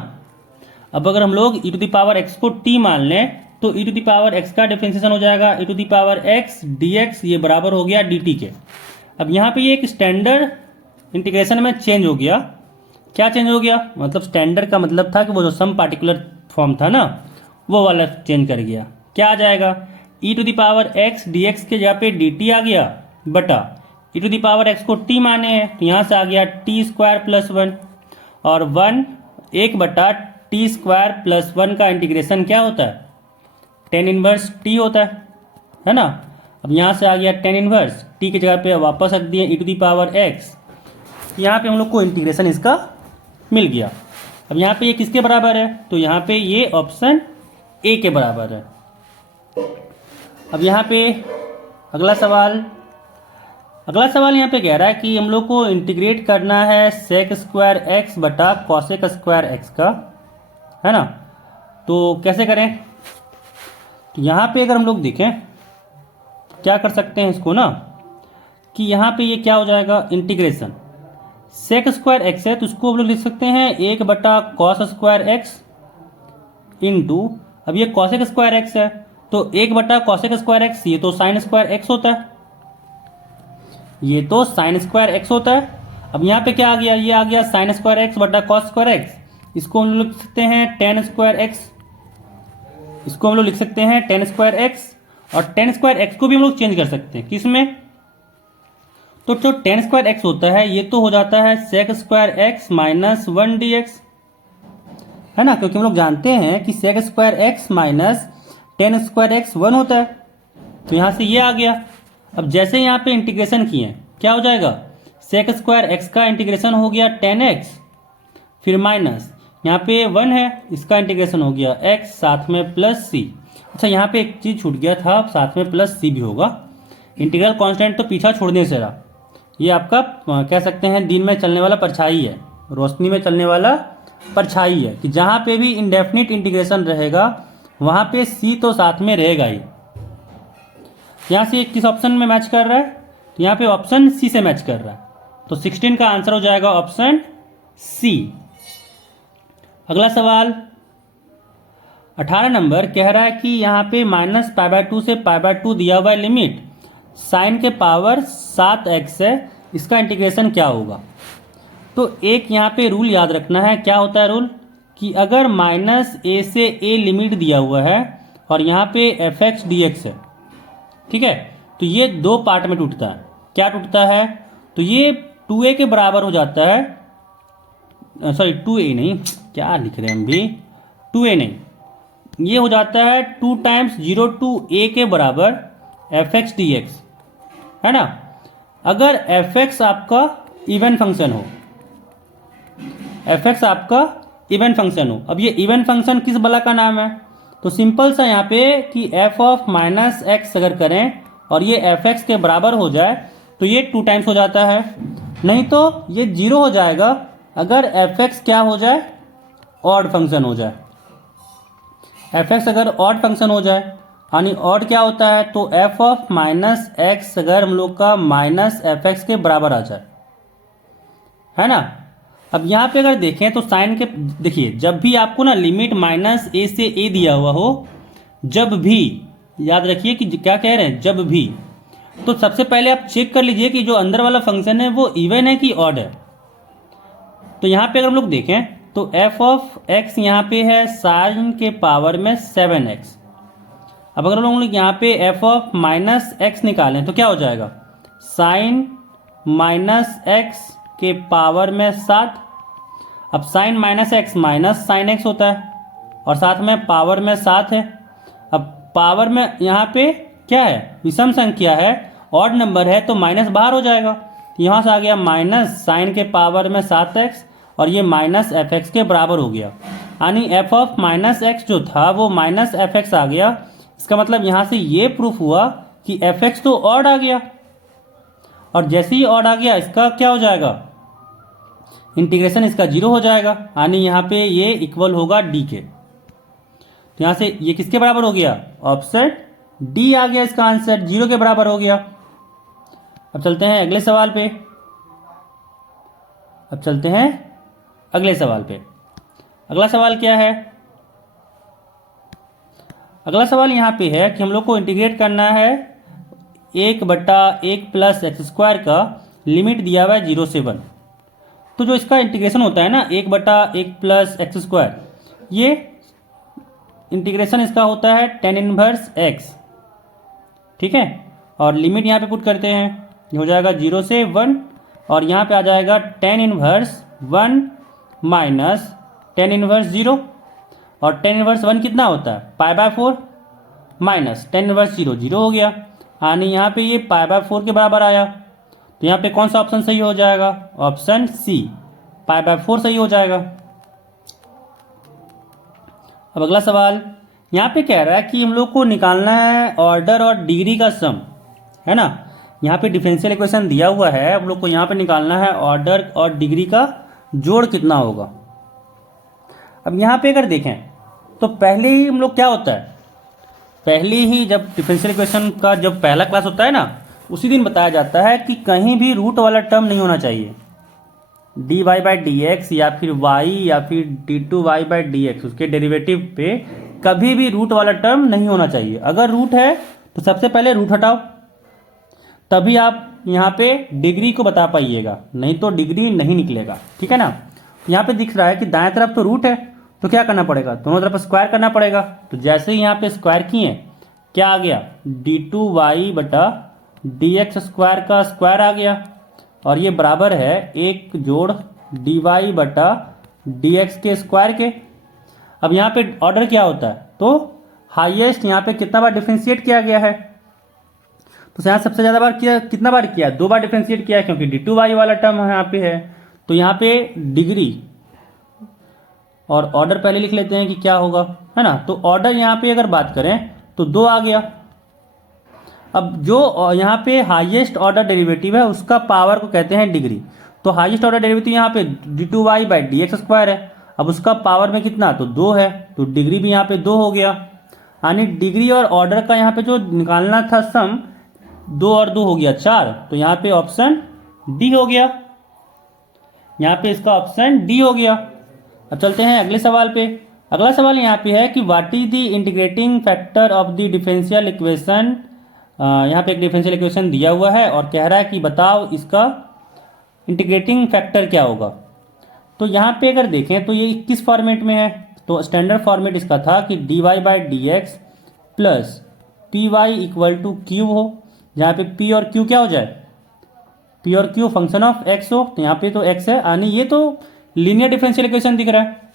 अब अगर हम लोग e⁻x को t मान लें तो e⁻x का डिफरेंशिएशन हो जाएगा e⁻x dx, ये बराबर हो गया dt के। अब यहाँ पे ये एक स्टैंडर्ड इंटीग्रेशन में चेंज हो गया। क्या चेंज हो गया, मतलब स्टैंडर्ड का मतलब था कि वो जो सम पार्टिकुलर फॉर्म था ना वो वाला चेंज कर गया। क्या आ जाएगा, e⁻x dx के जगह पे dt आ गया बटा e⁻x को t माने हैं तो यहाँ से आ गया t² + 1 और 1 बटा t² + 1 का इंटीग्रेशन क्या होता है, tan 1 t होता है ना। अब यहाँ से आ गया tan 1 t की जगह पे वापस रख दिए e⁻x, यहाँ पे हम लोग को इंटीग्रेशन इसका मिल गया। अब यहाँ पे ये किसके बराबर है, तो यहाँ पे ये ऑप्शन ए के बराबर है। अब यहाँ पे अगला सवाल यहाँ पे कह रहा है कि हम लोग को इंटीग्रेट करना है sec² x बटा cosec² x का, है ना। तो कैसे करें, तो यहाँ पे अगर हम लोग देखें क्या कर सकते हैं इसको ना कि यहाँ पे ये क्या हो जाएगा, इंटीग्रेशन सेक स्क्वायर एक्स है तो उसको हम लोग लिख सकते हैं 1/cos² इंटू, अब ये कॉसेक स्क्वायर एक्स है तो 1/cosec स्क्वायर एक्स, ये तो साइन स्क्वायर एक्स होता है, ये तो साइन स्क्वायर एक्स होता है। अब यहाँ पे क्या आ गया, ये आ गया साइन स्क्वायर एक्स बटा कॉस स्क्वायर एक्स, इसको हम लोग लिख सकते हैं टेन स्क्वायर एक्स, इसको हम लोग लिख सकते हैं टेन स्क्वायर एक्स, और टेन स्क्वायर एक्स को भी हम लोग चेंज कर सकते हैं, किसमें, तो जो टेन स्क्वायर एक्स होता है ये तो हो जाता है sec square x minus 1 dx, है ना, क्योंकि हम लोग जानते हैं कि sec square x minus tan square x 1 होता है, तो यहां से ये आ गया। अब जैसे यहाँ पे इंटीग्रेशन किए क्या हो जाएगा, सेक स्क्वायर एक्स का इंटीग्रेशन हो गया 10x, फिर माइनस यहाँ पे 1 है, इसका इंटीग्रेशन हो गया x, साथ में प्लस c। अच्छा यहाँ पे एक चीज छूट गया था, साथ में प्लस c भी होगा, इंटीग्रल कांस्टेंट तो पीछा छोड़ने से रहा, ये आपका कह सकते हैं दिन में चलने वाला परछाई है, रोशनी में चलने वाला परछाई है, कि जहां पे भी इंडेफिनिट इंटीग्रेशन रहेगा वहां पे c तो साथ में रहेगा ही। यहां से किस ऑप्शन में मैच कर रहा है, तो यहाँ पे ऑप्शन सी से मैच कर रहा है, तो 16 का आंसर हो जाएगा ऑप्शन सी। अगला सवाल 18 नंबर कह रहा है कि यहाँ पे -π/2 से π/2 दिया हुआ है लिमिट साइन के पावर 7x है, इसका इंटीग्रेशन क्या होगा। तो एक यहाँ पे रूल याद रखना है, क्या होता है रूल, कि अगर -a से a लिमिट दिया हुआ है और यहाँ पे fx dx है, ठीक है, तो ये दो पार्ट में टूटता है, क्या टूटता है, तो ये 2a के बराबर हो जाता है, सॉरी 2a नहीं, क्या लिख रहे हैं हम भी, 2a नहीं, ये हो जाता है 2 टाइम्स 0 to a के बराबर fx dx, है ना। अगर fx आपका इवन फंक्शन हो, fx आपका इवन फंक्शन हो, अब ये इवन फंक्शन किस बला का नाम है, तो सिंपल सा यहाँ पे कि f ऑफ माइनस एक्स अगर करें और ये fx के बराबर हो जाए तो ये 2 टाइम्स हो जाता है, नहीं तो ये 0 हो जाएगा अगर fx क्या हो जाए, ऑड फंक्शन हो जाए, fx अगर ऑड फंक्शन हो जाए, यानी ऑड क्या होता है, तो f ऑफ माइनस एक्स अगर हम लोग का माइनस fx के बराबर आ जाए, है ना। अब यहाँ पे अगर देखें तो साइन के, देखिए जब भी आपको ना लिमिट -a से a दिया हुआ हो, जब भी, याद रखिए कि क्या कह रहे हैं, जब भी, तो सबसे पहले आप चेक कर लीजिए कि जो अंदर वाला फंक्शन है वो इवन है कि ऑड है। तो यहाँ पे अगर हम लोग देखें तो f ऑफ x यहाँ पे है साइन के पावर में 7x। अब अगर हम लोग यहाँ पे f ऑफ माइनस एक्स निकालें तो क्या हो जाएगा, साइन माइनस एक्स के पावर में 7। अब sine minus x minus sine x होता है और साथ में पावर में 7 है। अब पावर में यहाँ पे क्या है, विषम संख्या है, ऑड नंबर है, तो माइनस बाहर हो जाएगा, यहाँ से आ गया माइनस साइन के पावर में 7x और ये माइनस fx के बराबर हो गया, यानी f ऑफ माइनस एक्स जो था वो माइनस fx आ गया। इसका मतलब यहाँ से ये प्रूफ हुआ कि fx तो ऑड आ गया, और जैसे ही ऑड आ गया इसका क्या हो जाएगा, इंटीग्रेशन इसका 0 हो जाएगा, यानी यहाँ पे ये इक्वल होगा d के। तो यहाँ से ये किसके बराबर हो गया, ऑप्शन डी आ गया, इसका आंसर 0 के बराबर हो गया। अब चलते हैं अगले सवाल पे, अगला सवाल क्या है, अगला सवाल यहाँ पे है कि हम लोग को इंटीग्रेट करना है 1/1 + x² का, लिमिट दिया हुआ है 0 से 1। तो जो इसका इंटीग्रेशन होता है ना 1/1 + x², ये इंटीग्रेशन इसका होता है tan इनवर्स x, ठीक है, और लिमिट यहाँ पे पुट करते हैं, ये हो जाएगा 0 से 1 और यहाँ पे आ जाएगा tan inverse 1 minus tan inverse 0, और tan इनवर्स 1 कितना होता है, π/4 माइनस tan इनवर्स 0 0 हो गया, यानी यहाँ पे ये π/4 के बराबर आया। तो यहाँ पे कौन सा ऑप्शन सही हो जाएगा, ऑप्शन सी, π/4 सही हो जाएगा। अब अगला सवाल यहाँ पे कह रहा है कि हम लोग को निकालना है ऑर्डर और डिग्री का सम, है ना। यहाँ पे डिफरेंशियल इक्वेशन दिया हुआ है, हम लोग को यहाँ पे निकालना है ऑर्डर और डिग्री का जोड़ कितना होगा। अब यहाँ पे अगर देखें तो पहले ही हम लोग क्या होता है, पहले ही जब डिफरेंशियल इक्वेशन का जब पहला क्लास होता है ना, उसी दिन बताया जाता है कि कहीं भी रूट वाला टर्म नहीं होना चाहिए, d y by d x या फिर वाई या फिर d two y by d x, उसके डेरिवेटिव पे कभी भी रूट वाला टर्म नहीं होना चाहिए। अगर रूट है तो सबसे पहले रूट हटाओ, तभी आप यहाँ पे डिग्री को बता पाइएगा, नहीं तो डिग्री नहीं निकलेगा। ठीक है ना। यहाँ पे दिख रहा है कि दाएं तरफ तो रूट है, तो क्या करना पड़ेगा, दोनों तरफ स्क्वायर करना पड़ेगा। तो जैसे ही यहाँ पे स्क्वायर किए, क्या आ गया, डी टू वाई बटा डी एक्स स्क्वायर का स्क्वायर आ गया, और ये बराबर है एक जोड़ डी वाई बटा डी एक्स के स्क्वायर के। अब यहाँ पे ऑर्डर क्या होता है, तो हाईएस्ट यहाँ पे कितना बार डिफरेंशिएट किया गया है, तो यहाँ सबसे ज़्यादा बार किया, कितना बार किया, 2 बार डिफरेंशिएट किया है, क्योंकि डी टू वाई वाला टर्म यहाँ पे है। तो यहाँ पे डिग्री और ऑर्डर पहले लिख लेते हैं कि क्या होगा, है ना। तो ऑर्डर यहाँ पे अगर बात करें तो 2 आ गया। अब जो यहाँ पे हाईएस्ट ऑर्डर डेरिवेटिव है उसका पावर को कहते हैं डिग्री। तो हाईएस्ट ऑर्डर डेरिवेटिव यहाँ पे d two y by d x square है, अब उसका पावर में कितना, तो 2 है, तो डिग्री भी यहाँ पे 2 हो गया। यानी डिग्री और ऑर्डर का यहाँ पे जो निकालना था सम, 2 और 2 हो गया 4, तो यहाँ पे ऑप्शन डी हो गया, यहाँ पे इसका ऑप्शन डी हो गया। अब चलते हैं अगले सवाल पे। अगला सवाल यहाँ पे है कि what is the integrating factor of the differential equation. यहाँ पे एक डिफरेंशियल इक्वेशन दिया हुआ है और कह रहा है कि बताओ इसका इंटीग्रेटिंग फैक्टर क्या होगा। तो यहाँ पे अगर देखें तो ये किस फॉर्मेट में है, तो स्टैंडर्ड फॉर्मेट इसका था कि d y by d x plus p y equal to q हो, जहाँ पे पी और क्यू क्या हो जाए, पी और क्यू फंक्शन ऑफ एक्स हो, तो यहाँ पे तो एक्स है, यानी ये तो लीनियर डिफरेंशियल इक्वेशन दिख रहा है।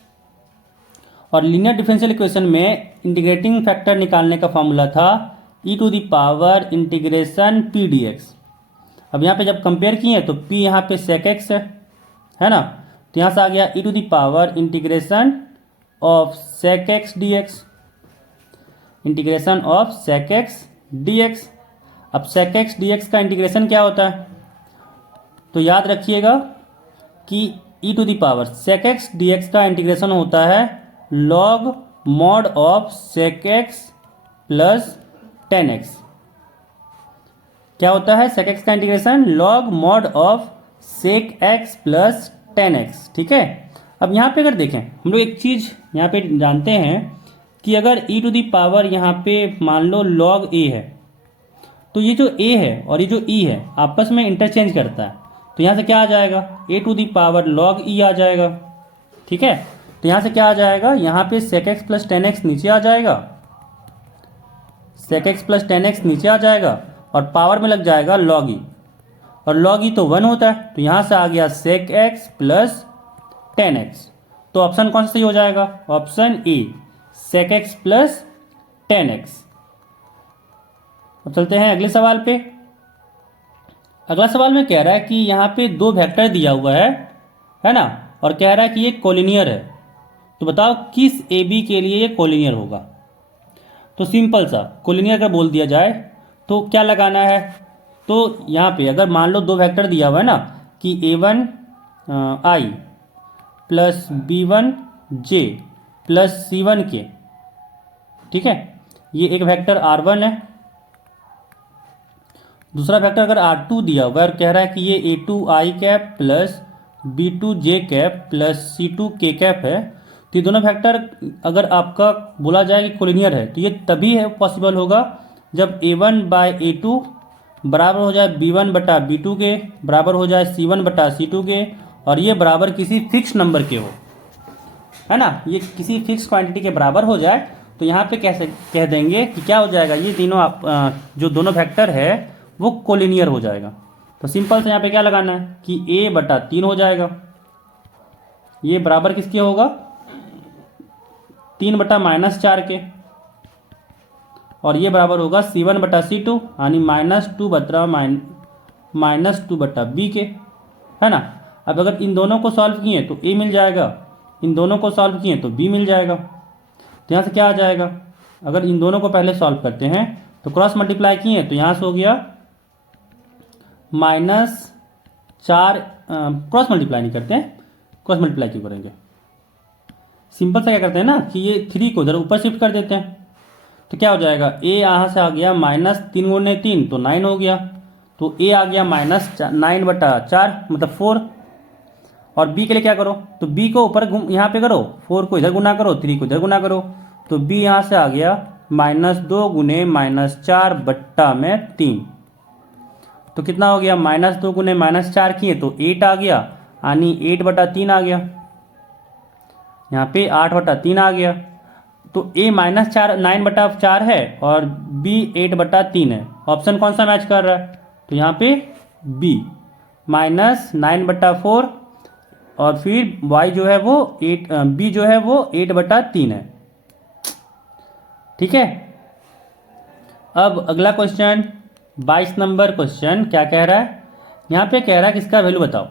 और लीनियर डिफरेंशियल इक्वेशन में इंटीग्रेटिंग फैक्टर निकालने का फॉर्मूला था e to the power integration P D X. अब यहाँ पे जब कंपेयर किए तो पी यहाँ पे सेक एक्स है ना, तो यहाँ से आ गया e to the power integration of sec X D X, integration of sec X D X. अब सेक एक्स डी एक्स का इंटीग्रेशन क्या होता है, तो याद रखिएगा कि e to the power sec X D X का इंटीग्रेशन होता है log mod of sec x plus tan X. क्या होता है सेक एक्स का integration, log mod of sec x plus tan X. ठीक है। अब यहाँ पे अगर देखें हम लोग एक चीज यहाँ पे जानते हैं कि अगर ई टू द पावर यहाँ पे मान लो लॉग ए है, तो ये जो ए है और ये जो ई है आपस में इंटरचेंज करता है, तो यहाँ से क्या आ जाएगा, ए टू द पावर लॉग ई आ जाएगा। ठीक है। तो यहाँ से क्या आ जाएगा, यहाँ पे sec x plus tan x नीचे आ जाएगा, sec x plus tan x नीचे आ जाएगा और पावर में लग जाएगा लॉग ई, और लॉग ई तो 1 होता है, तो यहाँ से आ गया sec x plus tan x. तो ऑप्शन कौन सा सही हो जाएगा, option A sec x plus tan x. अब चलते हैं अगले सवाल पे। अगला सवाल में कह रहा है कि यहाँ पे 2 वेक्टर दिया हुआ है ना, और कह रहा है कि ये कोलिनियर है, तो बताओ किस ए बी के लिए ये कोलिनियर होगा। तो सिंपल सा कोलिनियर अगर बोल दिया जाए तो क्या लगाना है, तो यहाँ पे अगर मान लो 2 वेक्टर दिया हुआ है ना कि a1 i plus b1 j plus c1 k, ठीक है, ये एक वेक्टर r1 है। दूसरा वेक्टर अगर r2 दिया हुआ है और कह रहा है कि ये a2 i cap plus b2 j cap plus c2 k cap है, तो ये दोनों वेक्टर अगर आपका बोला जाए कि कोलिनियर है, तो ये तभी है पॉसिबल होगा जब a1 बाय a2 बराबर हो जाए b1 बटा b2 के, बराबर हो जाए c1 बटा c2 के, और ये बराबर किसी फिक्स नंबर के हो, है ना, ये किसी फिक्स क्वांटिटी के बराबर हो जाए, तो यहाँ पे कैसे कह देंगे कि क्या हो जाएगा, ये तीनों जो दोनों वेक्टर है वो कोलिनियर हो जाएगा। तो सिंपल से यहाँ पे क्या लगाना है कि a बटा 3 हो जाएगा, ये बराबर किसके होगा, 3 बटा -4 के, और ये बराबर होगा c1 बटा c2 यानी -2 बटा b के, है ना। अब अगर इन दोनों को सॉल्व किए तो a मिल जाएगा, इन दोनों को सॉल्व किए तो b मिल जाएगा। तो यहाँ से क्या आ जाएगा, अगर इन दोनों को पहले सॉल्व करते हैं तो क्रॉस मल्टीप्लाई किए तो यहाँ से हो गया -4, क्रॉस मल्टीप्लाई नहीं करते हैं, क्रॉस मल्टीप्लाई क्यों करेंगे, सिंपल सा क्या करते हैं ना कि ये 3 को उधर ऊपर शिफ्ट कर देते हैं, तो क्या हो जाएगा, a यहाँ से आ गया -3 गुणे 3 तो 9 हो गया, तो a आ गया -9 बटा 4 मतलब 4, और b के लिए क्या करो, तो b को ऊपर यहाँ पे करो, 4 को इधर गुना करो, 3 को इधर गुना करो, तो b यहाँ से आ गया -2 गुने -4 बट्टा में 3। तो कितना हो गया, -2 गुने -4 किए तो 8 आ गया, यानी 8/3 आ गया। यहाँ पे 8/3 आ गया। तो a -4 9/4 है और b 8/3 है। ऑप्शन कौन सा मैच कर रहा है, तो यहाँ पे b -9/4 और फिर y जो है वो 8, b जो है वो 8/3 है। ठीक है। अब अगला क्वेश्चन 22 नंबर क्वेश्चन क्या कह रहा है, यहाँ पे कह रहा है कि इसका वैल्यू बताओ।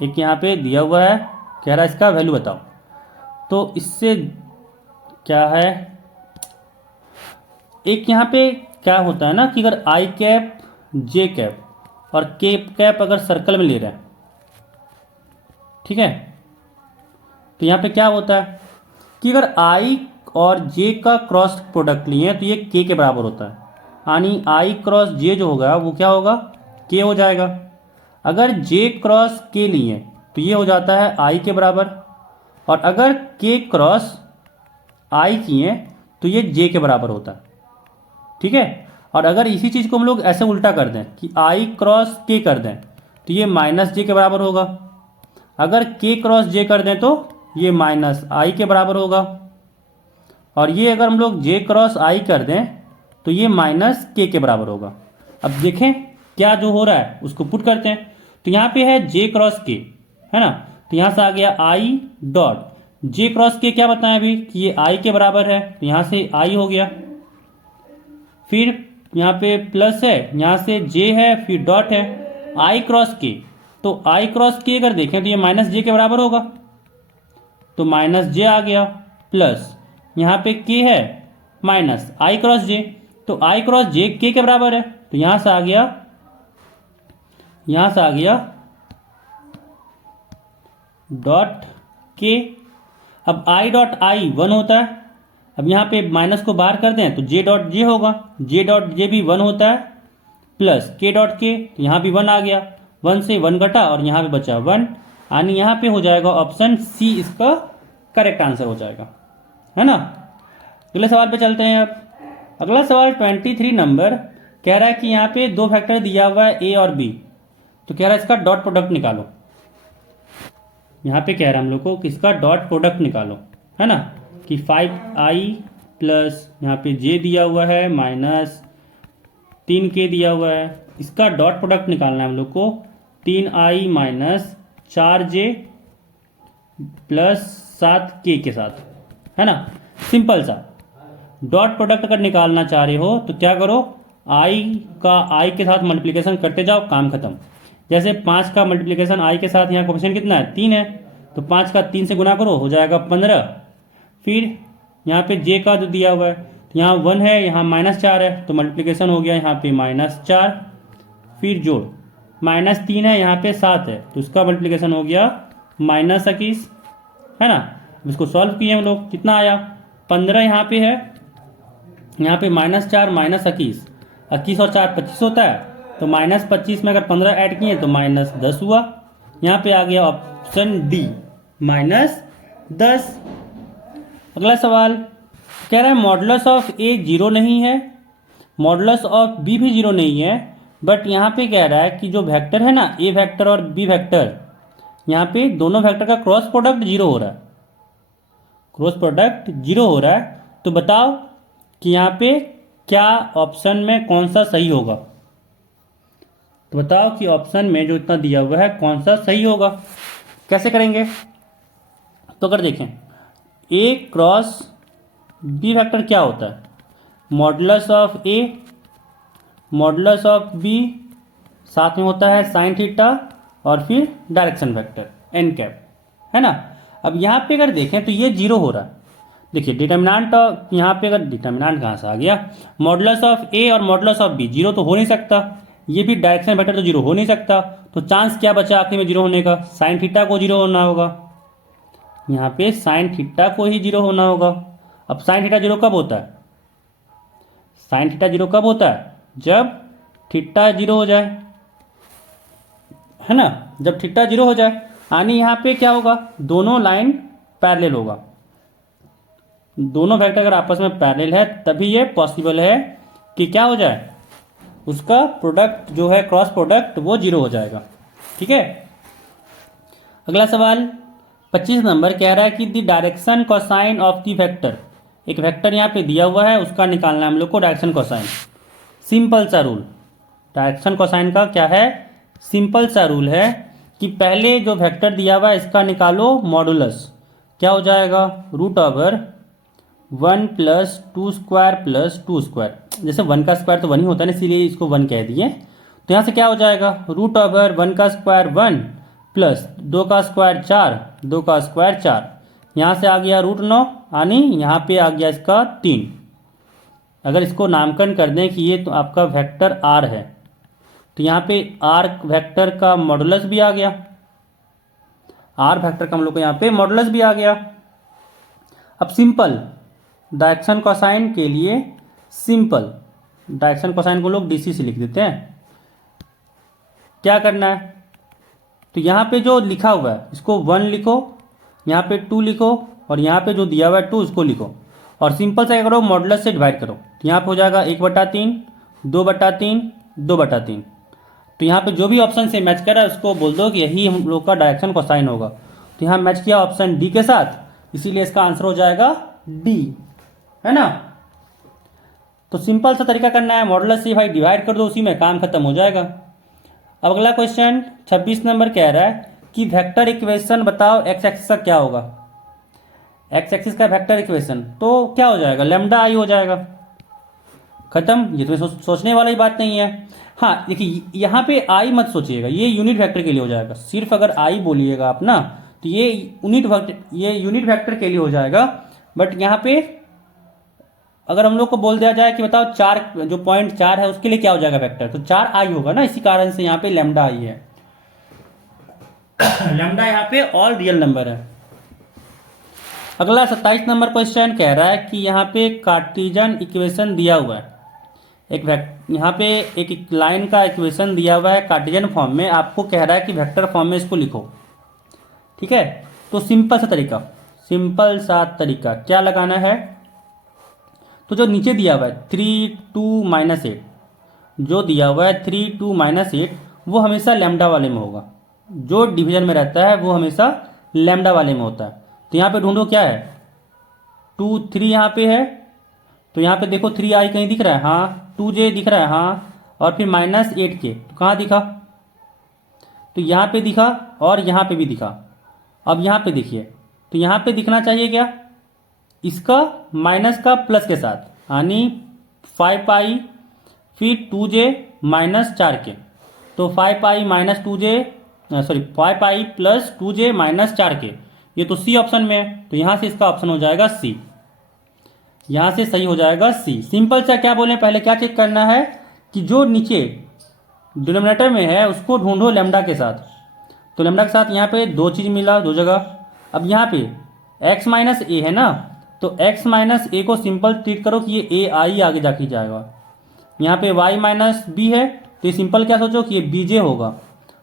एक यहाँ पे दिया हुआ है, कह रहा है इसका वैल्यू बताओ। तो इससे क्या है, एक यहाँ पे क्या होता है ना कि अगर आई कैप जे कैप और के कैप अगर सर्कल में ले रहा है, ठीक है, तो यहाँ पे क्या होता है कि अगर आई और जे का क्रॉस प्रोडक्ट लिए तो ये के बराबर होता है, यानी आई क्रॉस जे जो होगा वो क्या होगा, के हो जाएगा। अगर जे क्रॉस के लिए तो ये हो जाता है आई के बराबर, और अगर के क्रॉस आई किए तो ये जे के बराबर होता है। ठीक है। और अगर इसी चीज़ को हम लोग ऐसे उल्टा कर दें कि आई क्रॉस के कर दें तो ये -j के बराबर होगा। अगर के क्रॉस जे कर दें तो ये -i के बराबर होगा। और ये अगर हम लोग j क्रॉस i कर दें तो ये -k के बराबर होगा। अब देखें क्या जो हो रहा है उसको पुट करते हैं। तो यहाँ पे है j क्रॉस k, है ना, तो यहाँ से आ गया i dot j cross k, क्या बताएं अभी कि ये i के बराबर है, तो यहाँ से i हो गया। फिर यहाँ पे प्लस है, यहाँ से j है, फिर डॉट है i क्रॉस k, तो i क्रॉस k अगर देखें तो ये -j के बराबर होगा, तो -j आ गया, प्लस यहाँ पे k है माइनस i क्रॉस j, तो i क्रॉस j k के बराबर है, तो यहाँ से आ गया डॉट k। अब i डॉट i 1 होता है। अब यहाँ पे माइनस को बाहर कर दें तो j डॉट j होगा, j डॉट j भी 1 होता है, प्लस k डॉट k, तो यहाँ भी 1 आ गया, 1 से 1 घटा और यहाँ पे बचा 1, यानी यहाँ पे हो जाएगा ऑप्शन सी इसका करेक्ट आंसर हो जाएगा, है ना। अगले सवाल पे चलते हैं। अब अगला सवाल 23 नंबर कह रहा है कि यहाँ पे दो फैक्टर दिया हुआ है a और b, तो कह रहा है इसका डॉट प्रोडक्ट निकालो। यहाँ पे कह रहा है हम लोग को कि इसका डॉट प्रोडक्ट निकालो, है ना, कि 5i प्लस यहाँ पे j दिया हुआ है माइनस 3k दिया हुआ है, इसका डॉट प्रोडक्ट निकालना है हम लोग को 3i minus 4j plus 7k के साथ, है ना। सिंपल सा डॉट प्रोडक्ट अगर निकालना चाह रहे हो तो क्या करो, i का i के साथ मल्टीप्लिकेशन करते जाओ, काम खत्म। जैसे 5 का मल्टीप्लिकेशन i के साथ, यहाँ कोफिशिएंट कितना है 3 है, तो 5 का 3 से गुना करो हो जाएगा 15। फिर यहाँ पे j का जो दिया हुआ है, तो यहाँ 1 है, यहाँ -4 है, तो मल्टीप्लिकेशन हो गया यहाँ पे -4, फिर जोड़ -3 है, यहाँ पे 7 है, तो उसका मल्टीप्लिकेशन हो गया -21, है ना। इसको सॉल्व किए हम लोग, कितना आया 15 यहाँ पे है, यहाँ पे -4 -21, 21 और 4 25 होता है, तो -25 में अगर 15 ऐड किए तो -10 हुआ। यहाँ पे आ गया ऑप्शन डी -10। अगला सवाल कह रहा है मॉडुलस ऑफ ए 0 नहीं है, मॉडुलस ऑफ बी भी 0 नहीं है, बट यहाँ पे कह रहा है कि जो वेक्टर है ना ए वेक्टर और बी वेक्टर, यहाँ पे दोनों वेक्टर का क्रॉस प्रोडक्ट 0 हो रहा है, क्रॉस प्रोडक्ट 0 हो रहा है। तो बताओ कि यहाँ पे क्या ऑप्शन में कौन सा सही होगा। तो बताओ कि ऑप्शन में जो इतना दिया हुआ है कौन सा सही होगा। कैसे करेंगे, तो अगर देखें ए क्रॉस बी वेक्टर क्या होता है, modulus of a modulus of b, साथ में होता है साइन थीटा और फिर डायरेक्शन वेक्टर एन कैप, है ना। अब यहाँ पे अगर देखें तो ये 0 हो रहा है। देखिए डिटर्मिनेंट ऑफ, यहाँ पे अगर डिटर्मिनेंट कहाँ से आ गया, मॉडुलस ऑफ ए और मॉडुलस ऑफ बी 0 तो हो नहीं सकता, ये भी डायरेक्शन वेक्टर तो 0 हो नहीं सकता, तो चांस क्या बचा आखिर में 0 होने का, साइन थीटा को 0 होना होगा, यहाँ पे साइन थीटा को ही 0 होना होगा। अब साइन थीटा 0 कब होता है, साइन थीटा 0 कब होता है, जब थीटा 0 हो जाए, है ना, जब थीटा 0 हो जाए, यानी यहाँ पे क्या होगा, दोनों लाइन पैरेलल होगा, दोनों वेक्टर अगर आपस में पैरेलल है तभी ये पॉसिबल है कि क्या हो जाए, उसका प्रोडक्ट जो है क्रॉस प्रोडक्ट वो 0 हो जाएगा। ठीक है, अगला सवाल 25 नंबर कह रहा है कि the direction cosine of the vector, एक वेक्टर यहाँ पे दिया हुआ है, उसका निकालना है हम लोग को डायरेक्शन कोसाइन। सिंपल सा रूल डायरेक्शन कोसाइन का क्या है, सिंपल सा रूल है कि पहले जो वेक्टर दिया हुआ है इसका निकालो मॉडुलस, क्या हो जाएगा, root over 1 plus 2 square plus 2 square, जैसे 1 का स्क्वायर तो 1 ही होता है ना, इसीलिए इसको 1 कह दिए। तो यहाँ से क्या हो जाएगा, रूट ओवर 1 का स्क्वायर 1 प्लस 2 का स्क्वायर 4, 2 का स्क्वायर 4, यहाँ से आ गया रूट 9, यानी यहाँ पे आ गया इसका 3। अगर इसको नामकरण कर दें कि ये तो आपका वेक्टर आर है, तो यहाँ पे आर वेक्टर का मॉडुलस भी आ गया, आर वेक्टर का हम लोग को यहाँ पे मॉडुलस भी आ गया। अब सिंपल डायरेक्शन कोसाइन के लिए, सिंपल डायरेक्शन कोसाइन को लोग डीसी से लिख देते हैं। क्या करना है, तो यहाँ पे जो लिखा हुआ है इसको 1 लिखो, यहाँ पे 2 लिखो, और यहाँ पे जो दिया हुआ है 2 उसको लिखो, और सिंपल से क्या करो, मॉडुलस से डिवाइड करो। तो यहाँ पे हो जाएगा 1/3, 2/3, 2/3। तो यहाँ पे जो भी ऑप्शन से मैच कर रहा है उसको बोल दो कि यही हम लोग का डायरेक्शन कोसाइन होगा। तो यहाँ मैच किया ऑप्शन डी के साथ, इसीलिए इसका आंसर हो जाएगा डी, है ना। तो सिंपल सा तरीका करना है, मॉडुलस से भाई डिवाइड कर दो, उसी में काम खत्म हो जाएगा। अब अगला क्वेश्चन 26 नंबर कह रहा है कि वेक्टर इक्वेशन बताओ एक्स एक्सिस का क्या होगा। एक्स एक्सिस का वेक्टर इक्वेशन तो क्या हो जाएगा, लैम्डा आई हो जाएगा, खत्म। ये तो सोचने वाली बात नहीं है। हाँ देखिए, यहाँ पे आई मत सोचिएगा, ये यूनिट वेक्टर के लिए हो जाएगा। सिर्फ अगर आई बोलिएगा आप ना, तो ये यूनिट वेक्टर के लिए हो जाएगा। बट यहाँ पे अगर हम लोग को बोल दिया जाए कि बताओ 4 जो पॉइंट 4 है उसके लिए क्या हो जाएगा वेक्टर, तो 4 आई होगा ना, इसी कारण से यहाँ पे लैम्डा आई है। लैम्डा यहाँ पे ऑल रियल नंबर है। अगला 27 नंबर क्वेश्चन कह रहा है कि यहाँ पे कार्टेशियन इक्वेशन दिया हुआ है, यहाँ पे एक लाइन का इक्वेशन दिया हुआ है कार्टेशियन फॉर्म में, आपको कह रहा है कि वेक्टर फॉर्म में इसको लिखो। ठीक है, तो सिंपल सा तरीका क्या लगाना है, तो जो नीचे दिया हुआ है 3 2 -8, जो दिया हुआ है 3 2 -8 वो हमेशा लैम्डा वाले में होगा, जो डिवीजन में रहता है वो हमेशा लैम्डा वाले में होता है। तो यहाँ पे ढूंढो क्या है, 2 3 यहाँ पे है, तो यहाँ पे देखो 3 आई कहीं दिख रहा है, हाँ 2j दिख रहा है, हाँ, और फिर -8k तो कहाँ दिखा, तो यहाँ पे दिखा और यहाँ पे भी दिखा। अब यहाँ पे देखिए, तो यहाँ पे दिखना चाहिए क्या, इसका माइनस का प्लस के साथ, यानी 5π फिर 2j -4k, तो 5π - 2j सॉरी 5π + 2j -4k, ये तो सी ऑप्शन में है, तो यहाँ से इसका ऑप्शन हो जाएगा सी, यहाँ से सही हो जाएगा सी। सिंपल सा क्या बोले, पहले क्या चेक करना है कि जो नीचे डिनोमिनेटर में है उसको ढूंढो लैम्डा के साथ, तो लैम्डा के साथ यहाँ पे 2 चीज़ मिला 2 जगह। अब यहाँ पे x - a है ना, तो x - a को सिंपल ट्रीट करो कि ये a आई आगे जाके जाएगा। यहाँ पे y - b है, तो ये सिंपल क्या सोचो कि ये bj होगा,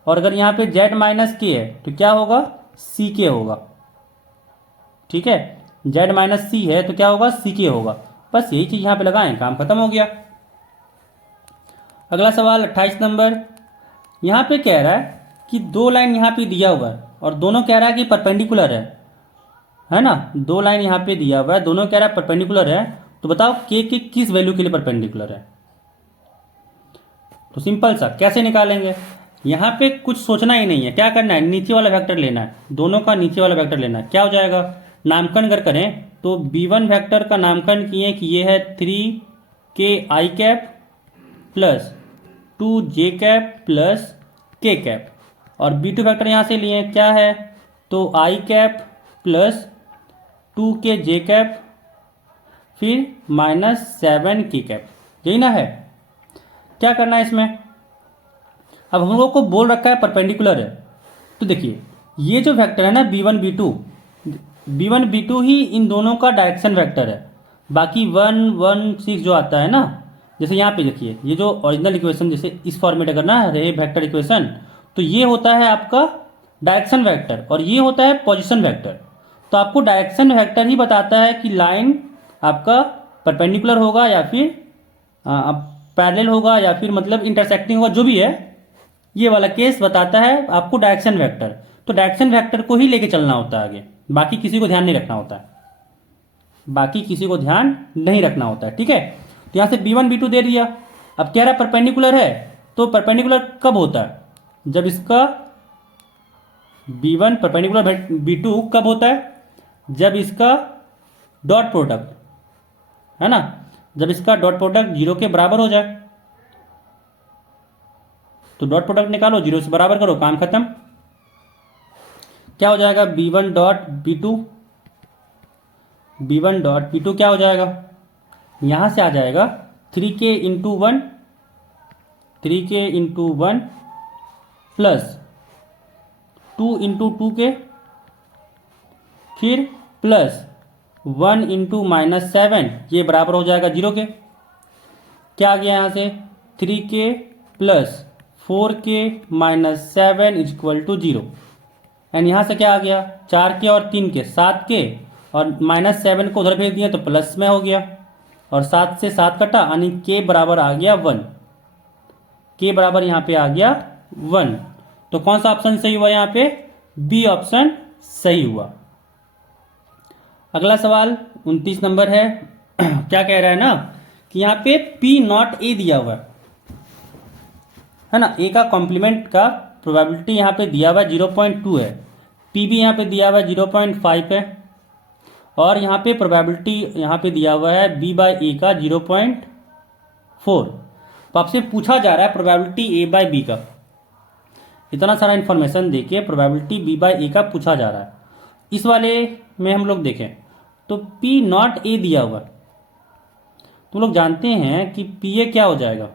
और अगर यहाँ पे z - k है तो क्या होगा, ck होगा। ठीक है, z - c है तो क्या होगा, ck होगा। बस यही चीज़ यहाँ पे लगाएं, काम खत्म हो गया। अगला सवाल 28 नंबर, यहाँ पे कह रहा है कि 2 लाइन यहाँ पे दिया हुआ है और दोनों कह रहा है कि परपेंडिकुलर है ना, 2 लाइन यहाँ पे दिया हुआ है, दोनों कह रहा है परपेंडिकुलर है, तो बताओ k के किस वैल्यू के लिए परपेंडिकुलर है। तो सिंपल सा कैसे निकालेंगे, यहाँ पे कुछ सोचना ही नहीं है, क्या करना है, नीचे वाला वेक्टर लेना है, दोनों का नीचे वाला वेक्टर लेना है। क्या हो जाएगा, नामकरण अगर करें तो b1 वेक्टर का नामकरण किए कि ये है 3ki plus 2j plus k, और b2 वेक्टर यहाँ से लिए क्या है, तो i प्लस 2kj फिर -7k, यही ना है। क्या करना है इसमें, अब हम लोग को बोल रखा है परपेंडिकुलर है, तो देखिए ये जो वेक्टर है ना b1 b2 ही इन दोनों का डायरेक्शन वेक्टर है, बाकी 1 1 6 जो आता है ना, जैसे यहाँ पे देखिए ये जो ओरिजिनल इक्वेशन जैसे इस फॉर्मेट अगर ना रहे वेक्टर इक्वेशन, तो ये होता है आपका डायरेक्शन वेक्टर और ये होता है पोजीशन वेक्टर। तो आपको डायरेक्शन वेक्टर ही बताता है कि लाइन आपका परपेंडिकुलर होगा या फिर पैरेलल होगा या फिर मतलब इंटरसेक्टिंग होगा, जो भी है ये वाला केस बताता है आपको डायरेक्शन वेक्टर। तो डायरेक्शन वेक्टर को ही लेके चलना होता है आगे, बाकी किसी को ध्यान नहीं रखना होता है, बाकी किसी को ध्यान नहीं रखना होता है। ठीक है, तो यहाँ से B1 B2 दे दिया। अब कह रहा है परपेंडिकुलर है, तो परपेंडिकुलर कब होता है? जब इसका B1 परपेंडिकुलर B2 कब होता है? जब इसका डॉट प्रोडक्ट है ना, जब इसका डॉट प्रोडक्ट 0 के बराबर हो जाए। तो डॉट प्रोडक्ट निकालो, 0 से बराबर करो, काम खत्म। क्या हो जाएगा? B1 dot B2, B1 dot B2 क्या हो जाएगा? यहां से आ जाएगा 3K into 1, 3K into 1 plus 2 into 2K, फिर प्लस 1 इंटू -7, ये बराबर हो जाएगा 0 के। क्या आ गया यहाँ से? 3K plus 4K minus 7 is equal to 0। And यहाँ से क्या आ गया? 4K और 3K 7K और -7 को उधर भेज दिया तो प्लस में हो गया, और 7 से 7 कटा यानी K बराबर आ गया 1। K बराबर यहाँ पे आ गया 1। तो कौन सा ऑप्शन सही हुआ यहाँ पे? बी ऑप्शन सही हुआ। अगला सवाल 29 नंबर है। क्या कह रहा है ना कि यहाँ पे P0A दिया हुआ है ना, A का कॉम्प्लीमेंट का प्रोबेबिलिटी यहाँ पे दिया हुआ है 0.2 है, P भी यहाँ पे दिया हुआ है 0.5 है, और यहाँ पे प्रोबेबिलिटी यहाँ पे दिया हुआ है B/A का 0.4। तो आपसे पूछा जा रहा है प्रोबेबिलिटी A/B का, इतना सारा इन्फॉर्मेशन देके प्रोबेबिलिटी B/A का पूछा जा रहा है। इस वाले में हम लोग देखें तो P0A दिया हुआ, तुम लोग जानते हैं कि PA क्या हो जाएगा।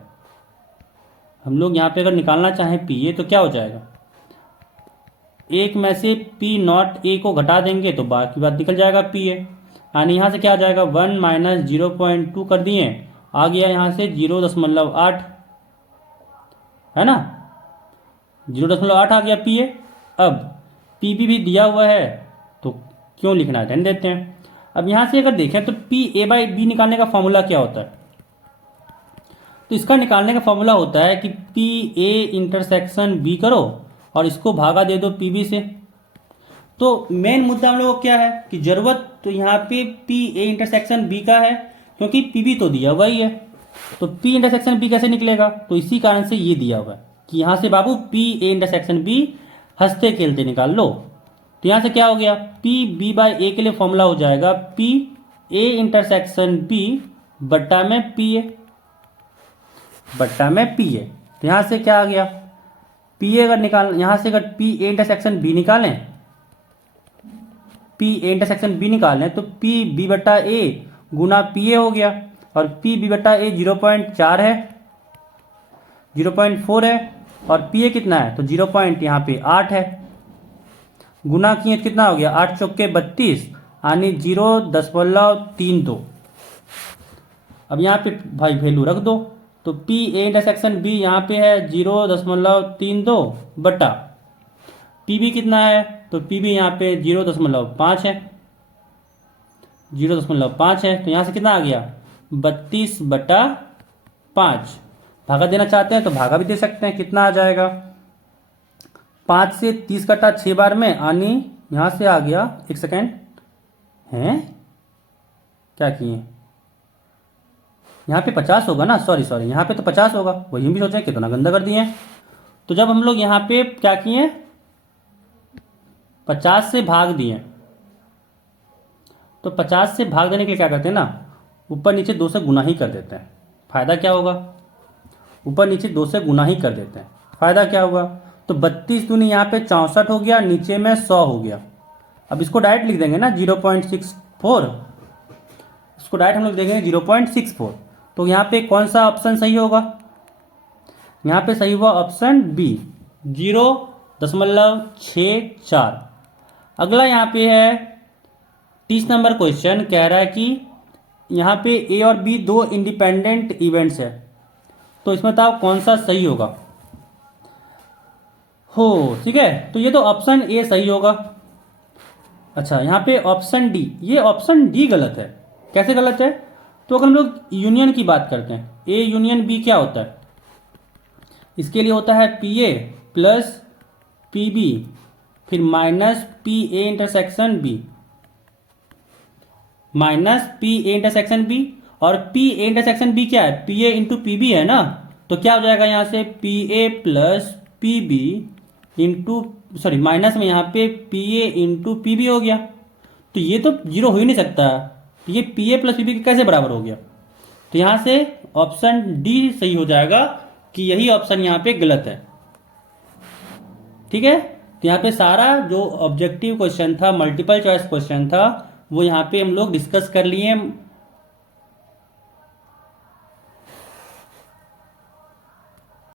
हम लोग यहाँ पे अगर निकालना चाहें PA तो क्या हो जाएगा? एक में से P0A को घटा देंगे तो बाकी बात निकल जाएगा PA। यानी यहाँ से क्या आ जाएगा? 1 माइनस 0.2 कर दिए, आ गया यहाँ से 0.8 है ना, 0.8 आ गया PA। अब PB भी दिया हुआ है तो क्यों लिखना है, रहने देते हैं। अब यहाँ से अगर देखें तो PA/B निकालने का फॉर्मूला क्या होता है? तो इसका निकालने का फॉर्मूला होता है कि PA इंटरसेक्शन B करो और इसको भागा दे दो PB से। तो मेन मुद्दा हम लोगों को क्या है कि जरूरत तो यहाँ पे PA इंटरसेक्शन B का है, क्योंकि PB तो दिया हुआ ही है। तो P इंटरसेक्शन B कैसे निकलेगा? तो इसी कारण से ये दिया हुआ है कि यहाँ से बाबू PA इंटरसेक्शन B हंसते खेलते निकाल लो। तो यहाँ से क्या हो गया? PB/A के लिए फॉर्मूला हो जाएगा PA इंटरसेक्शन B बट्टा में PA, बट्टा में PA। तो यहाँ से क्या आ गया? PA अगर निकाल, यहाँ से अगर PA इंटरसेक्शन B निकालें, PA इंटरसेक्शन B निकालें तो PB/A गुना PA हो गया, और PB/A 0.4 है, 0.4 है, और PA कितना है? तो 0. यहाँ पे 8 है, गुना किए तो कितना हो गया? 8 चौके 32 यानी 0.32। अब यहाँ पे भाई वैल्यू रख दो, तो PA इंटरसेक्शन B यहाँ पे है 0.32 बटा PB कितना है? तो PB यहाँ पे 0.5 है, 0.5 है। तो यहाँ से कितना आ गया? 32/5। भागा देना चाहते हैं तो भागा भी दे सकते हैं, कितना आ जाएगा? 5 से 30 कटा 6 बार में, यानी यहाँ से आ गया, एक सेकेंड हैं क्या किए, यहाँ पे 50 होगा ना, सॉरी यहाँ पे तो 50 होगा, वही हम भी सोचे कितना गंदा कर दिए। तो जब हम लोग यहाँ पे क्या किए, 50 से भाग दिए, तो 50 से भाग देने के लिए क्या करते हैं ना, ऊपर नीचे 2 से गुना ही कर देते हैं। फायदा क्या होगा? ऊपर नीचे 2 से गुना ही कर देते हैं, फायदा क्या होगा? तो 32 दूनी यहाँ पे 64 हो गया, नीचे में 100 हो गया। अब इसको डायरेक्ट लिख देंगे ना 0.64, इसको डायरेक्ट हम लोग देंगे 0.64। तो यहाँ पे कौन सा ऑप्शन सही होगा? यहाँ पे सही हुआ ऑप्शन बी 0.64। अगला यहाँ पे है 30 नंबर क्वेश्चन, कह रहा है कि यहाँ पे A और B 2 इंडिपेंडेंट इवेंट्स है, तो इसमें बताओ कौन सा सही होगा। हो। ठीक है, तो ये तो ऑप्शन ए सही होगा। अच्छा, यहाँ पे ऑप्शन डी, ये ऑप्शन डी गलत है। कैसे गलत है? तो अगर हम लोग यूनियन की बात करते हैं, ए यूनियन बी क्या होता है? इसके लिए होता है P A plus P B फिर minus P A intersection B, minus P A intersection B. और पी ए इंटरसेक्शन बी क्या है? P A into P B है ना। तो क्या हो जाएगा यहाँ से? P A plus P B into, sorry minus में यहाँ पे P A into P B हो गया। तो ये तो जीरो हो ही नहीं सकता। तो ये P A plus P B कैसे बराबर हो गया? तो यहाँ से ऑप्शन डी सही हो जाएगा कि यही ऑप्शन यहाँ पे गलत है। ठीक है, तो यहाँ पे सारा जो ऑब्जेक्टिव क्वेश्चन था, मल्टीपल चॉइस क्वेश्चन था, वो यहाँ पे हम लोग डिस्कस कर लिए।